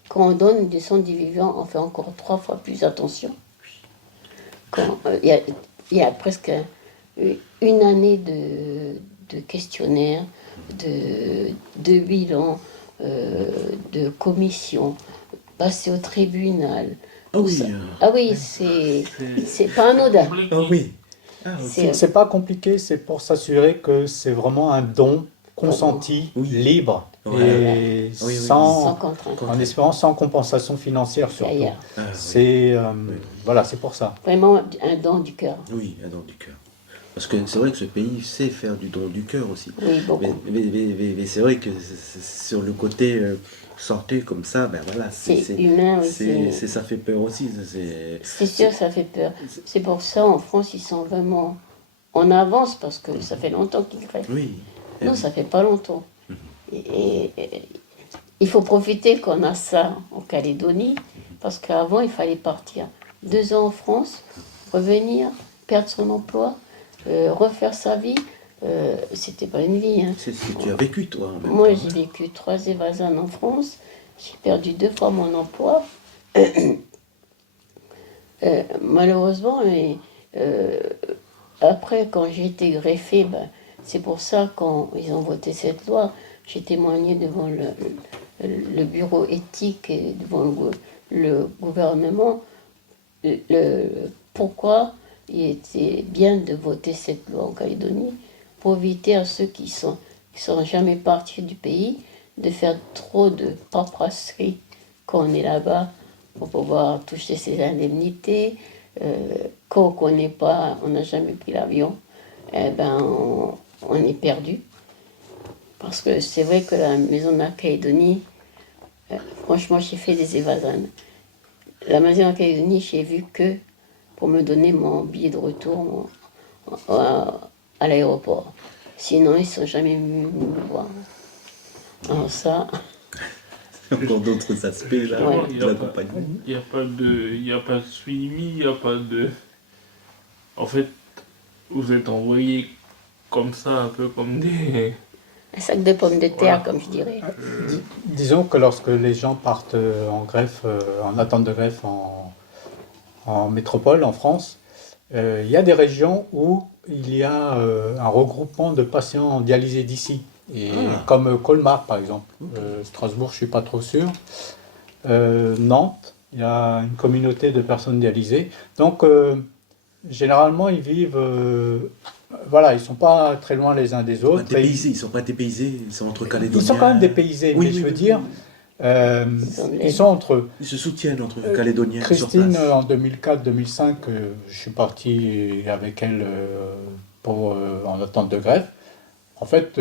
quand on donne du sang du vivant, on fait encore 3 fois plus attention. Quand il y a presque une année de questionnaires, de bilan, de commission, passer au tribunal. Ah oui. Ça. Ah oui, c'est pas anodin. Ah oui. Ah, ok. C'est- C'est pas compliqué, c'est pour s'assurer que c'est vraiment un don consenti, Oui. libre, Ouais. et Oui, oui, sans sans, contrainte. en espérant sans compensation financière surtout. D'ailleurs, Ah, oui. C'est voilà, c'est pour ça. vraiment un don du cœur. Oui, un don du cœur. Parce que c'est vrai que ce pays sait faire du don du cœur aussi. Oui, beaucoup. Mais c'est vrai que sur le côté sortez comme ça, ben voilà, C'est humain, oui. ça fait peur aussi. C'est sûr, ça fait peur. C'est pour ça, en France, ils sont vraiment en avance parce que ça fait longtemps qu'ils greffent. Oui. Nous, ça fait pas longtemps. Et il faut profiter qu'on a ça en Calédonie, parce qu'avant, il fallait partir 2 ans en France, revenir, perdre son emploi, refaire sa vie. C'était pas une vie. Hein. C'est ce que tu as vécu, toi. En même Moi, temps, j'ai vécu 3 évasanes en France. J'ai perdu 2 fois mon emploi. Malheureusement, après, quand j'ai été greffée, c'est pour ça, quand ils ont voté cette loi, j'ai témoigné devant le bureau éthique et devant le gouvernement pourquoi il était bien de voter cette loi en Calédonie pour éviter à ceux qui sont jamais partis du pays de faire trop de paperasserie quand on est là-bas pour pouvoir toucher ses indemnités. Quand on ne connaît pas, on n'a jamais pris l'avion, on est perdu. Parce que c'est vrai que la maison de la Calédonie, franchement, j'ai fait des évasanes. La maison de la Calédonie, j'ai vu que pour me donner mon billet de retour à l'aéroport. Sinon, ils ne sont jamais venus me voir. Alors ça, encore d'autres aspects là, Ouais. Il de la compagnie. n'y a pas de suivi, il n'y a pas de... En fait, vous êtes envoyé comme ça, un peu comme des... un sac de pommes de terre, Voilà. comme je dirais. Disons que lorsque les gens partent en greffe, en attente de greffe en métropole, en France, il y a des régions où il y a un regroupement de patients dialysés d'ici. Et comme Colmar, par exemple. Strasbourg, je ne suis pas trop sûr. Nantes, il y a une communauté de personnes dialysées. Donc, généralement, ils vivent... voilà, ils ne sont pas très loin les uns des autres. Ils ne sont pas dépaysés, ils sont entre Calédoniens. Ils sont quand même dépaysés, Oui, mais oui, je veux oui, dire, ils sont entre eux. Ils se soutiennent entre Calédoniens. Christine, sur place. en 2004-2005, je suis parti avec elle en attente de greffe. En fait,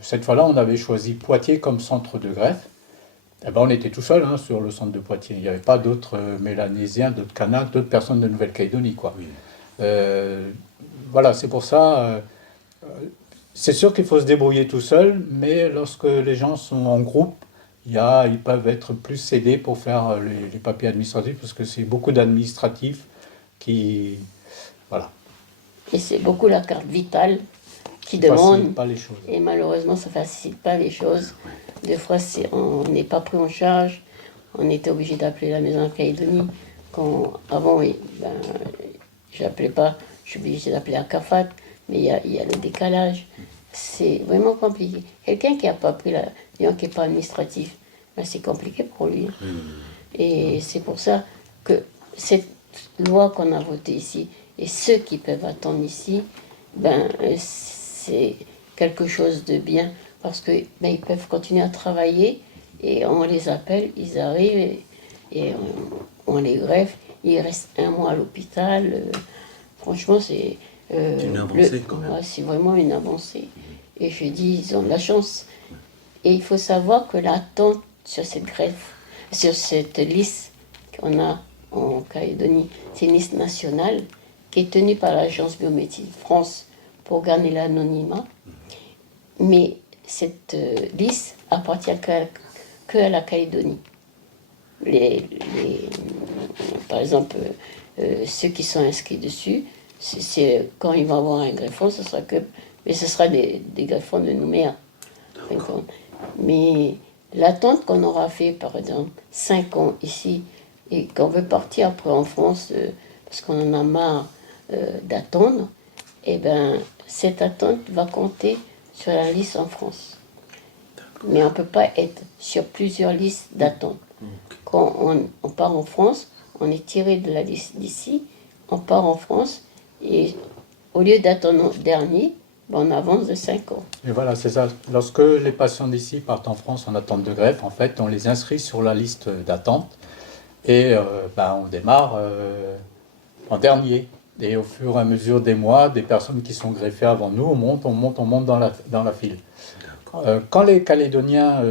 cette fois-là, on avait choisi Poitiers comme centre de greffe. Eh ben, on était tout seul sur le centre de Poitiers. Il n'y avait pas d'autres Mélanésiens, d'autres Kanaks, d'autres personnes de Nouvelle-Calédonie, quoi. Oui. Voilà, c'est pour ça. C'est sûr qu'il faut se débrouiller tout seul, mais lorsque les gens sont en groupe, ils peuvent être plus aidés pour faire les papiers administratifs, parce que c'est beaucoup d'administratifs qui, voilà, Et c'est beaucoup la carte vitale qui ne facilitent demande. pas les choses. Et malheureusement, ça ne facilite pas les choses. Des fois, on n'est pas pris en charge. On était obligé d'appeler la maison de Calédonie. Avant, oui, ben, j'appelais pas, je suis obligé d'appeler à CAFAT, mais il y a le décalage. C'est vraiment compliqué. Quelqu'un qui n'a pas pris qui n'est pas administratif, ben, c'est compliqué pour lui. Et c'est pour ça que cette loi qu'on a votée ici, et ceux qui peuvent attendre ici, ben, c'est quelque chose de bien, parce que ben, ils peuvent continuer à travailler, et on les appelle, ils arrivent, et on les greffe, ils restent un mois à l'hôpital. Franchement, c'est... Une avancée quand même. Ouais, c'est vraiment une avancée. Et je dis, ils ont de la chance. Et il faut savoir que l'attente sur cette greffe, sur cette liste qu'on a en Calédonie, c'est une liste nationale qui est tenue par l'Agence biométrique France pour garder l'anonymat. Mais cette liste appartient que à la Calédonie. Par exemple, ceux qui sont inscrits dessus, quand ils vont avoir un greffon, mais ce sera des greffons de Nouméa. Mais l'attente qu'on aura fait, par exemple, 5 ans ici, et qu'on veut partir après en France, parce qu'on en a marre d'attendre, eh ben, cette attente va compter sur la liste en France. Mais on ne peut pas être sur plusieurs listes d'attente. Quand on part en France, on est tiré de la liste d'ici, on part en France, et au lieu d'attendre dernier, ben on avance de 5 ans. Et voilà, c'est ça. Lorsque les patients d'ici partent en France en attente de greffe, en fait, on les inscrit sur la liste d'attente et on démarre en dernier. Et au fur et à mesure des mois, des personnes qui sont greffées avant nous, on monte dans la file. Quand les Calédoniens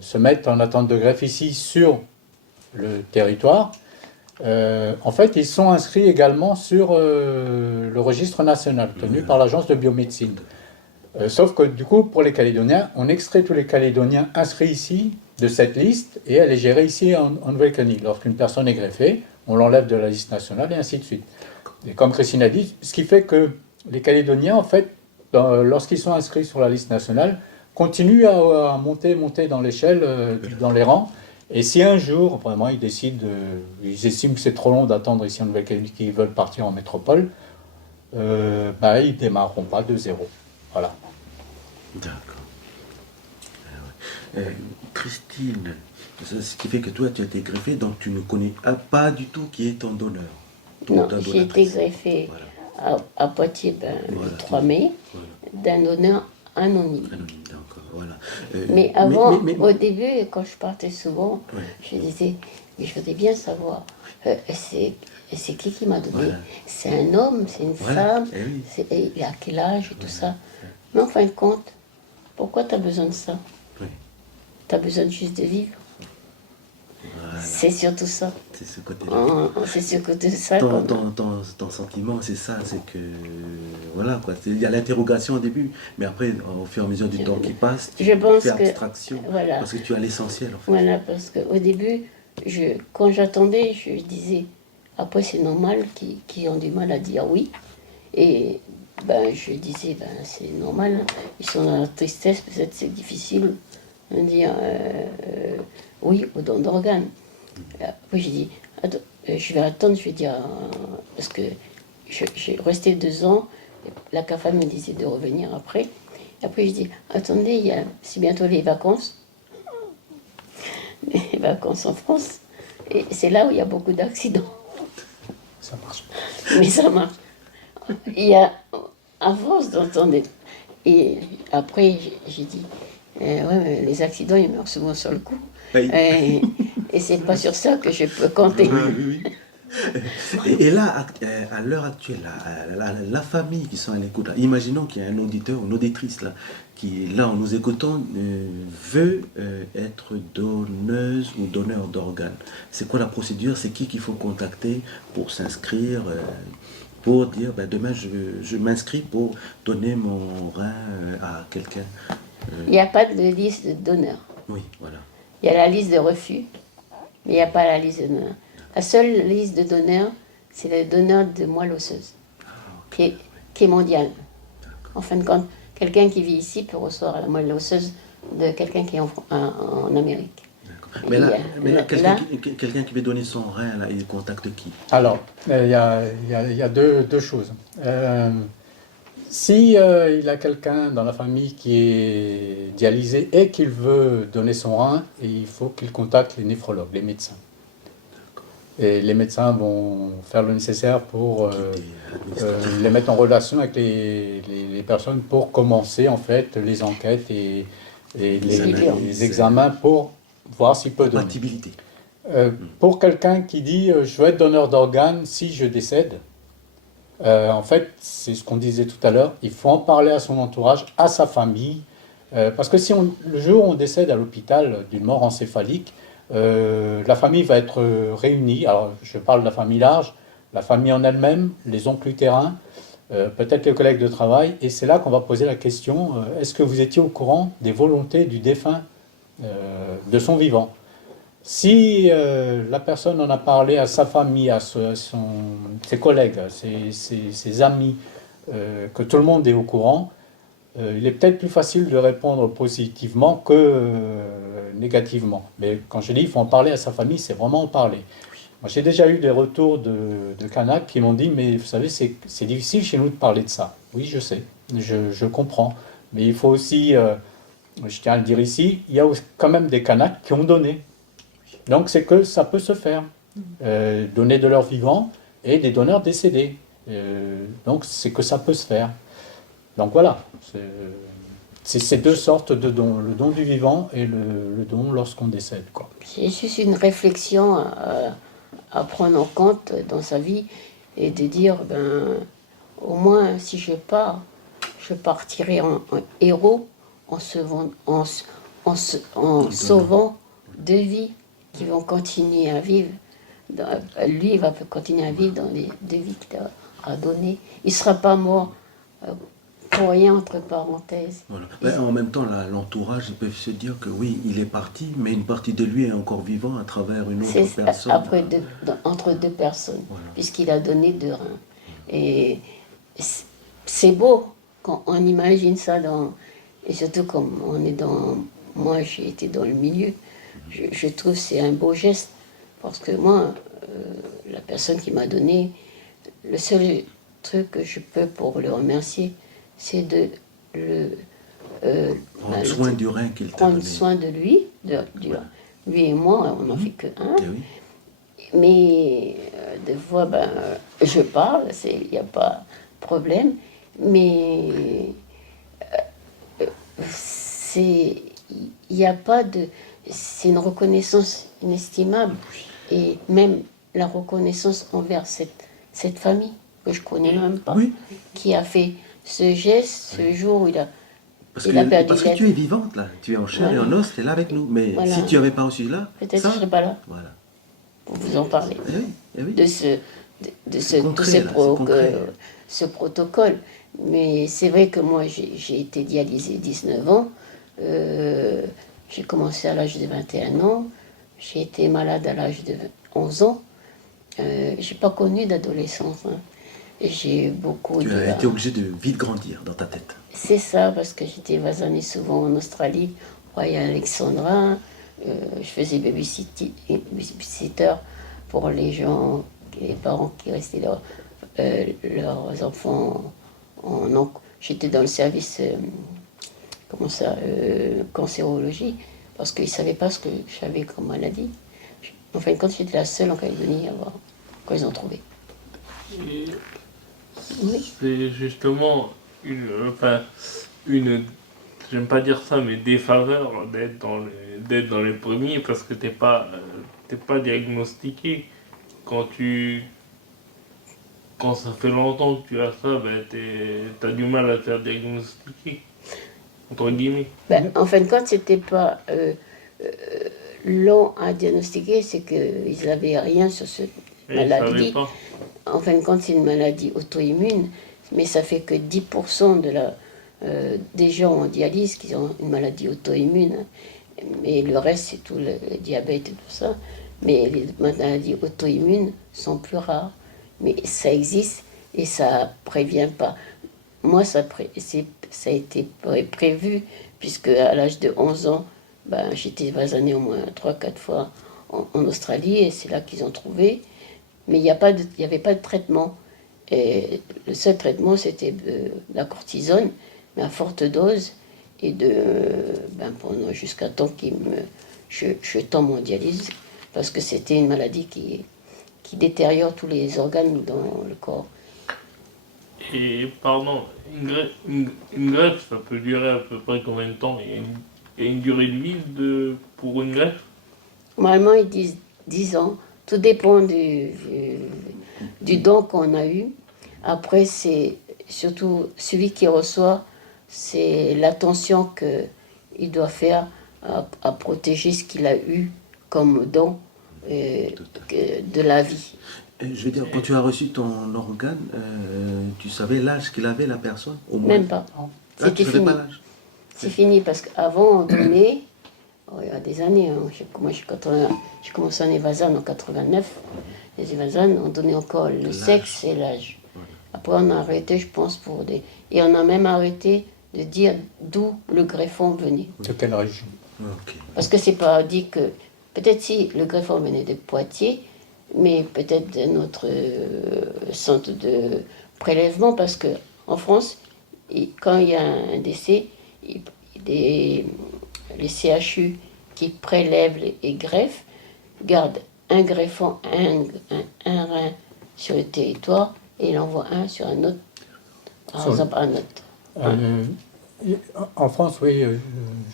se mettent en attente de greffe ici sur le territoire, en fait, ils sont inscrits également sur le registre national tenu par l'Agence de biomédecine. Sauf que du coup, pour les Calédoniens, on extrait tous les Calédoniens inscrits ici de cette liste et elle est gérée ici en Nouvelle-Calédonie. Lorsqu'une personne est greffée, on l'enlève de la liste nationale et ainsi de suite. Et comme Christine a dit, ce qui fait que les Calédoniens, en fait, lorsqu'ils sont inscrits sur la liste nationale, continuent à monter dans l'échelle, dans les rangs. Et si un jour, vraiment, ils estiment que c'est trop long d'attendre ici en Nouvelle-Calédonie, qu'ils veulent partir en métropole, ils ne démarreront pas de zéro. Voilà. D'accord. Christine, ce qui fait que toi, tu as été greffée, donc tu ne connais pas du tout qui est ton donneur. Non, j'ai été greffée à Poitiers le 3 mai d'un donneur anonyme. D'accord, voilà. Mais avant, au début, quand je partais souvent, je disais, mais je voudrais bien savoir, c'est qui m'a donné? Voilà. C'est un homme, c'est une femme, il a quel âge et tout ça. Mais en fin de compte, pourquoi tu as besoin de ça? Tu as besoin juste de vivre. Voilà. C'est surtout ça. C'est ce côté-là. C'est ce côté-là. Ton sentiment, c'est ça, c'est que voilà quoi. Il y a l'interrogation au début, mais après, au fur et à mesure du temps qui passe, tu fais abstraction, parce que tu as l'essentiel en fait. Voilà, parce qu'au début, quand j'attendais, je disais, après c'est normal qu'ils ont du mal à dire oui, et je disais, c'est normal, hein. Ils sont dans la tristesse, peut-être c'est difficile de dire oui au don d'organes. Après j'ai dit, attends, je vais attendre, je vais dire, parce que j'ai resté 2 ans, la CAFA me disait de revenir après. Et après je dis, attendez, c'est bientôt les vacances. Les vacances en France. Et c'est là où il y a beaucoup d'accidents. Ça marche. Mais ça marche. Il y a, à force d'entendre. Et après, j'ai dit, ouais, mais les accidents, ils meurent souvent sur le coup. Oui. Et c'est pas sur ça que je peux compter. Oui. Et là, à l'heure actuelle, la famille qui sont à l'écoute, là, imaginons qu'il y a un auditeur ou une auditrice là, qui, là, en nous écoutant, veut être donneuse ou donneur d'organes. C'est quoi la procédure? C'est qui qu'il faut contacter pour s'inscrire? pour dire, ben, demain, je m'inscris pour donner mon rein à quelqu'un. Il n'y a pas de liste de donneurs. Oui, voilà. Il y a la liste de refus, mais il n'y a pas la liste de donneurs. La seule liste de donneurs, c'est le donneur de moelle osseuse, qui est mondial. En fin de compte, quelqu'un qui vit ici peut recevoir la moelle osseuse de quelqu'un qui est en Amérique. Mais Et, là, là- quelqu'un qui veut donner son rein, là, il contacte qui? Alors, il y a deux choses. Si il a quelqu'un dans la famille qui est dialysé et qu'il veut donner son rein, il faut qu'il contacte les néphrologues, les médecins. Et les médecins vont faire le nécessaire pour les mettre en relation avec les personnes pour commencer en fait les enquêtes et les examens pour voir s'il peut donner. Compatibilité. Pour quelqu'un qui dit je veux être donneur d'organes si je décède, en fait, c'est ce qu'on disait tout à l'heure, il faut en parler à son entourage, à sa famille, parce que si le jour où on décède à l'hôpital d'une mort encéphalique, la famille va être réunie. Alors, je parle de la famille large, la famille en elle-même, les oncles utérins, peut-être les collègues de travail, et c'est là qu'on va poser la question est-ce que vous étiez au courant des volontés du défunt de son vivant? Si la personne en a parlé à sa famille, à ses collègues, à ses amis, que tout le monde est au courant, il est peut-être plus facile de répondre positivement que négativement. Mais quand je dis il faut en parler à sa famille, c'est vraiment en parler. Moi, j'ai déjà eu des retours de Kanak qui m'ont dit mais vous savez, c'est difficile chez nous de parler de ça. Oui, je sais, je comprends. Mais il faut aussi, je tiens à le dire ici, il y a quand même des Kanaks qui ont donné. Donc c'est que ça peut se faire, donner de leur vivant et des donneurs décédés. Donc c'est que ça peut se faire. Donc voilà, c'est ces deux sortes de dons, le don du vivant et le don lorsqu'on décède, quoi. C'est juste une réflexion à prendre en compte dans sa vie et de dire, au moins si je pars, je partirai en héros en sauvant deux vies qui vont continuer à vivre. Lui, il va continuer à vivre dans les deux vies qu'il a données. Il ne sera pas mort pour rien, entre parenthèses. Voilà. Mais en même temps, l'entourage, ils peuvent se dire que oui, il est parti, mais une partie de lui est encore vivant à travers une autre personne. Entre deux personnes, Voilà. puisqu'il a donné deux reins. Et c'est beau quand on imagine ça, et surtout comme on est dans... Moi, j'ai été dans le milieu, je trouve que c'est un beau geste, parce que moi, la personne qui m'a donné, le seul truc que je peux pour le remercier, c'est de Prendre soin du rein qu'il t'a prendre donné. soin de lui, lui et moi, on n'en fait que un. Eh oui. Mais des fois, je parle, il n'y a pas de problème, mais il n'y a pas de... C'est une reconnaissance inestimable, et même la reconnaissance envers cette famille, que je connais même pas, Oui. qui a fait ce geste ce jour où il a Parce a perdu que l'être. tu es vivante là, tu es en chair et en os, tu es là avec nous. Mais Voilà. si tu n'avais pas reçu là, Peut-être que ça, je ne serais pas là voilà. pour vous en parler. Eh oui, eh oui. C'est concret, là, c'est concret. ce protocole. Mais c'est vrai que moi, j'ai été dialysée 19 ans. J'ai commencé à l'âge de 21 ans. J'ai été malade à l'âge de 11 ans. J'ai pas connu d'adolescence. Hein. J'ai beaucoup Tu as été obligé de vite grandir dans ta tête. C'est ça, parce que j'étais basanée souvent en Australie, Royal Alexandra. Je faisais babysitter pour les gens, les parents qui restaient leurs enfants. J'étais dans le service cancérologie, parce qu'ils ne savaient pas ce que j'avais comme maladie. Enfin, quand j'étais la seule en Calédonie à voir, quand ils ont trouvé. Et Oui. c'est justement j'aime pas dire ça, mais défaveur d'être dans les premiers parce que t'es pas diagnostiqué. Quand ça fait longtemps que tu as ça, t'as du mal à te faire diagnostiquer, entre guillemets. En fin de compte, c'était pas long à diagnostiquer, c'est qu'ils n'avaient rien sur cette Et ils savaient maladie. pas. en fin de compte, c'est une maladie auto-immune, mais ça fait que 10% des gens en dialyse qui ont une maladie auto-immune. Mais le reste, c'est tout le diabète et tout ça. Mais les maladies auto-immunes sont plus rares. Mais ça existe et ça prévient pas. Moi, ça a été prévu, puisque à l'âge de 11 ans, ben, j'étais basanée au moins 3-4 fois en Australie, et c'est là qu'ils ont trouvé. Mais il n'y avait pas de traitement. Et le seul traitement, c'était de la cortisone, mais à forte dose, et jusqu'à temps je tombe en dialyse, parce que c'était une maladie qui détériore tous les organes dans le corps. Et pardon, une greffe, ça peut durer à peu près combien de temps? Il y a une durée de vie pour une greffe? Normalement, ils disent 10 ans. Tout dépend du don qu'on a eu. Après, c'est surtout celui qui reçoit, c'est l'attention qu'il doit faire à protéger ce qu'il a eu comme don de la vie. Je veux dire, quand tu as reçu ton organe, tu savais l'âge qu'il avait, la personne, au moins? Même pas. Ah, C'était tu savais fini. pas l'âge? C'est fini parce qu'avant, on donnait, il y a des années, hein, moi j'ai commencé en Evazan en 89, les Evazan, on donnait encore le sexe et l'âge. Après, on a arrêté, je pense, et on a même arrêté de dire d'où le greffon venait. De quelle région? Ok. Parce que c'est pas dit que. Peut-être si le greffon venait de Poitiers, mais peut-être d'un autre centre de prélèvement, parce qu'en France, quand il y a un décès, les CHU qui prélèvent et greffent gardent un greffon, un rein sur le territoire, et il envoie un sur un autre, par exemple un autre. En France, oui,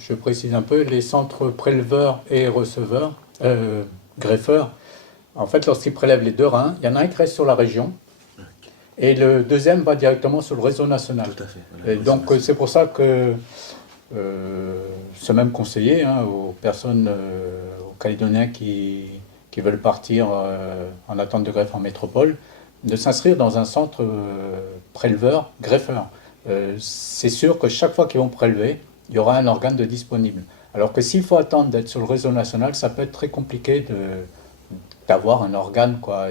je précise un peu, les centres préleveurs et receveurs, greffeurs, en fait, lorsqu'ils prélèvent les deux reins, il y en a un qui reste sur la région, et le deuxième va directement sur le réseau national. Tout à fait. Et donc, c'est pour ça que c'est même conseillé aux personnes, aux Calédoniens qui veulent partir en attente de greffe en métropole, de s'inscrire dans un centre préleveur, greffeur. C'est sûr que chaque fois qu'ils vont prélever, il y aura un organe de disponible. Alors que s'il faut attendre d'être sur le réseau national, ça peut être très compliqué d'avoir un organe, quoi.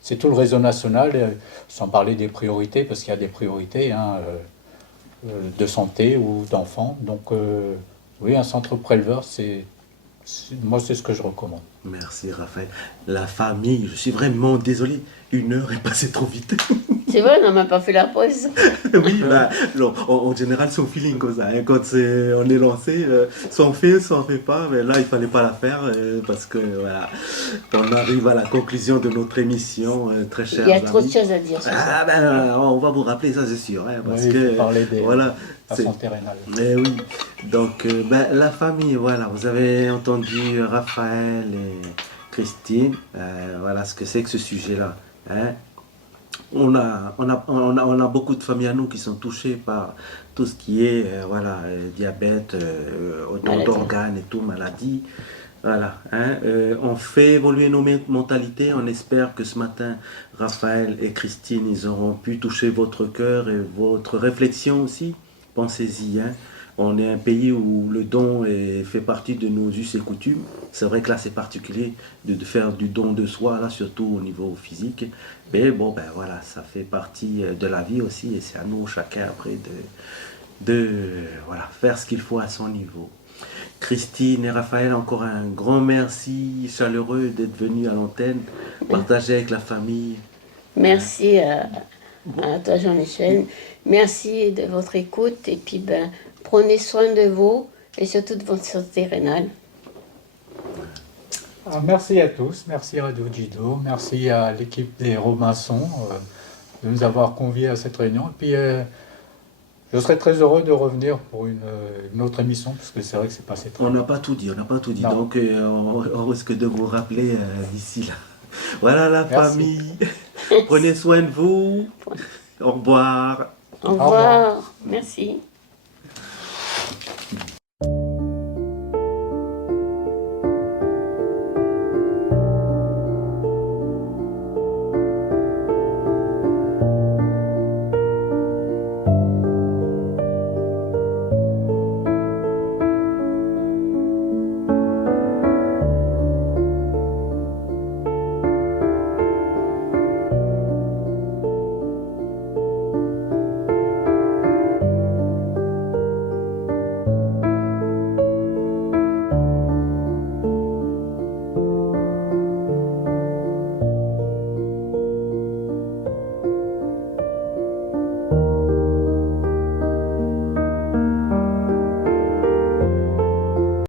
C'est tout le réseau national, sans parler des priorités, parce qu'il y a des priorités de santé ou d'enfants. Donc oui, un centre préleveur, moi c'est ce que je recommande. Merci Raphaël. La famille, je suis vraiment désolé, 1 heure est passée trop vite. C'est vrai, on n'a même pas fait la pause. Oui, bah, non, en général, c'est au feeling comme ça. Hein. Quand on est lancé, soit on fait, soit on fait pas. Mais là, il fallait pas la faire parce que voilà, on arrive à la conclusion de notre émission, très chers Il y a amis. trop de choses à dire sur ça. Ah ben, on va vous rappeler ça, c'est sûr, hein, parce Oui, que il faut parler voilà, la santé rénale. mais oui. Donc, la famille, voilà, vous avez entendu Raphaël et Christine, voilà ce que c'est que ce sujet-là. Hein. On a beaucoup de familles à nous qui sont touchées par tout ce qui est diabète, don d'organes et tout, maladie. Voilà, hein, on fait évoluer nos mentalités. On espère que ce matin, Raphaël et Christine, ils auront pu toucher votre cœur et votre réflexion aussi. Pensez-y, hein. On est un pays où le don fait partie de nos us et coutumes. C'est vrai que là, c'est particulier de faire du don de soi, là, surtout au niveau physique. Mais bon, ben voilà, ça fait partie de la vie aussi. Et c'est à nous, chacun, après, de faire ce qu'il faut à son niveau. Christine et Raphaël, encore un grand merci chaleureux d'être venus à l'antenne, partager avec la famille. Merci à toi, Jean-Michel. Merci de votre écoute. Et puis, prenez soin de vous et surtout de votre santé rénale. Merci à tous, merci à Radio Jido, merci à l'équipe des Robinson de nous avoir conviés à cette réunion. Et puis, je serais très heureux de revenir pour une autre émission, parce que c'est vrai que c'est passé très On n'a pas tout dit, Non. donc on risque de vous rappeler d'ici là. Voilà la Merci. famille, prenez soin de vous, au revoir. Au revoir. Merci.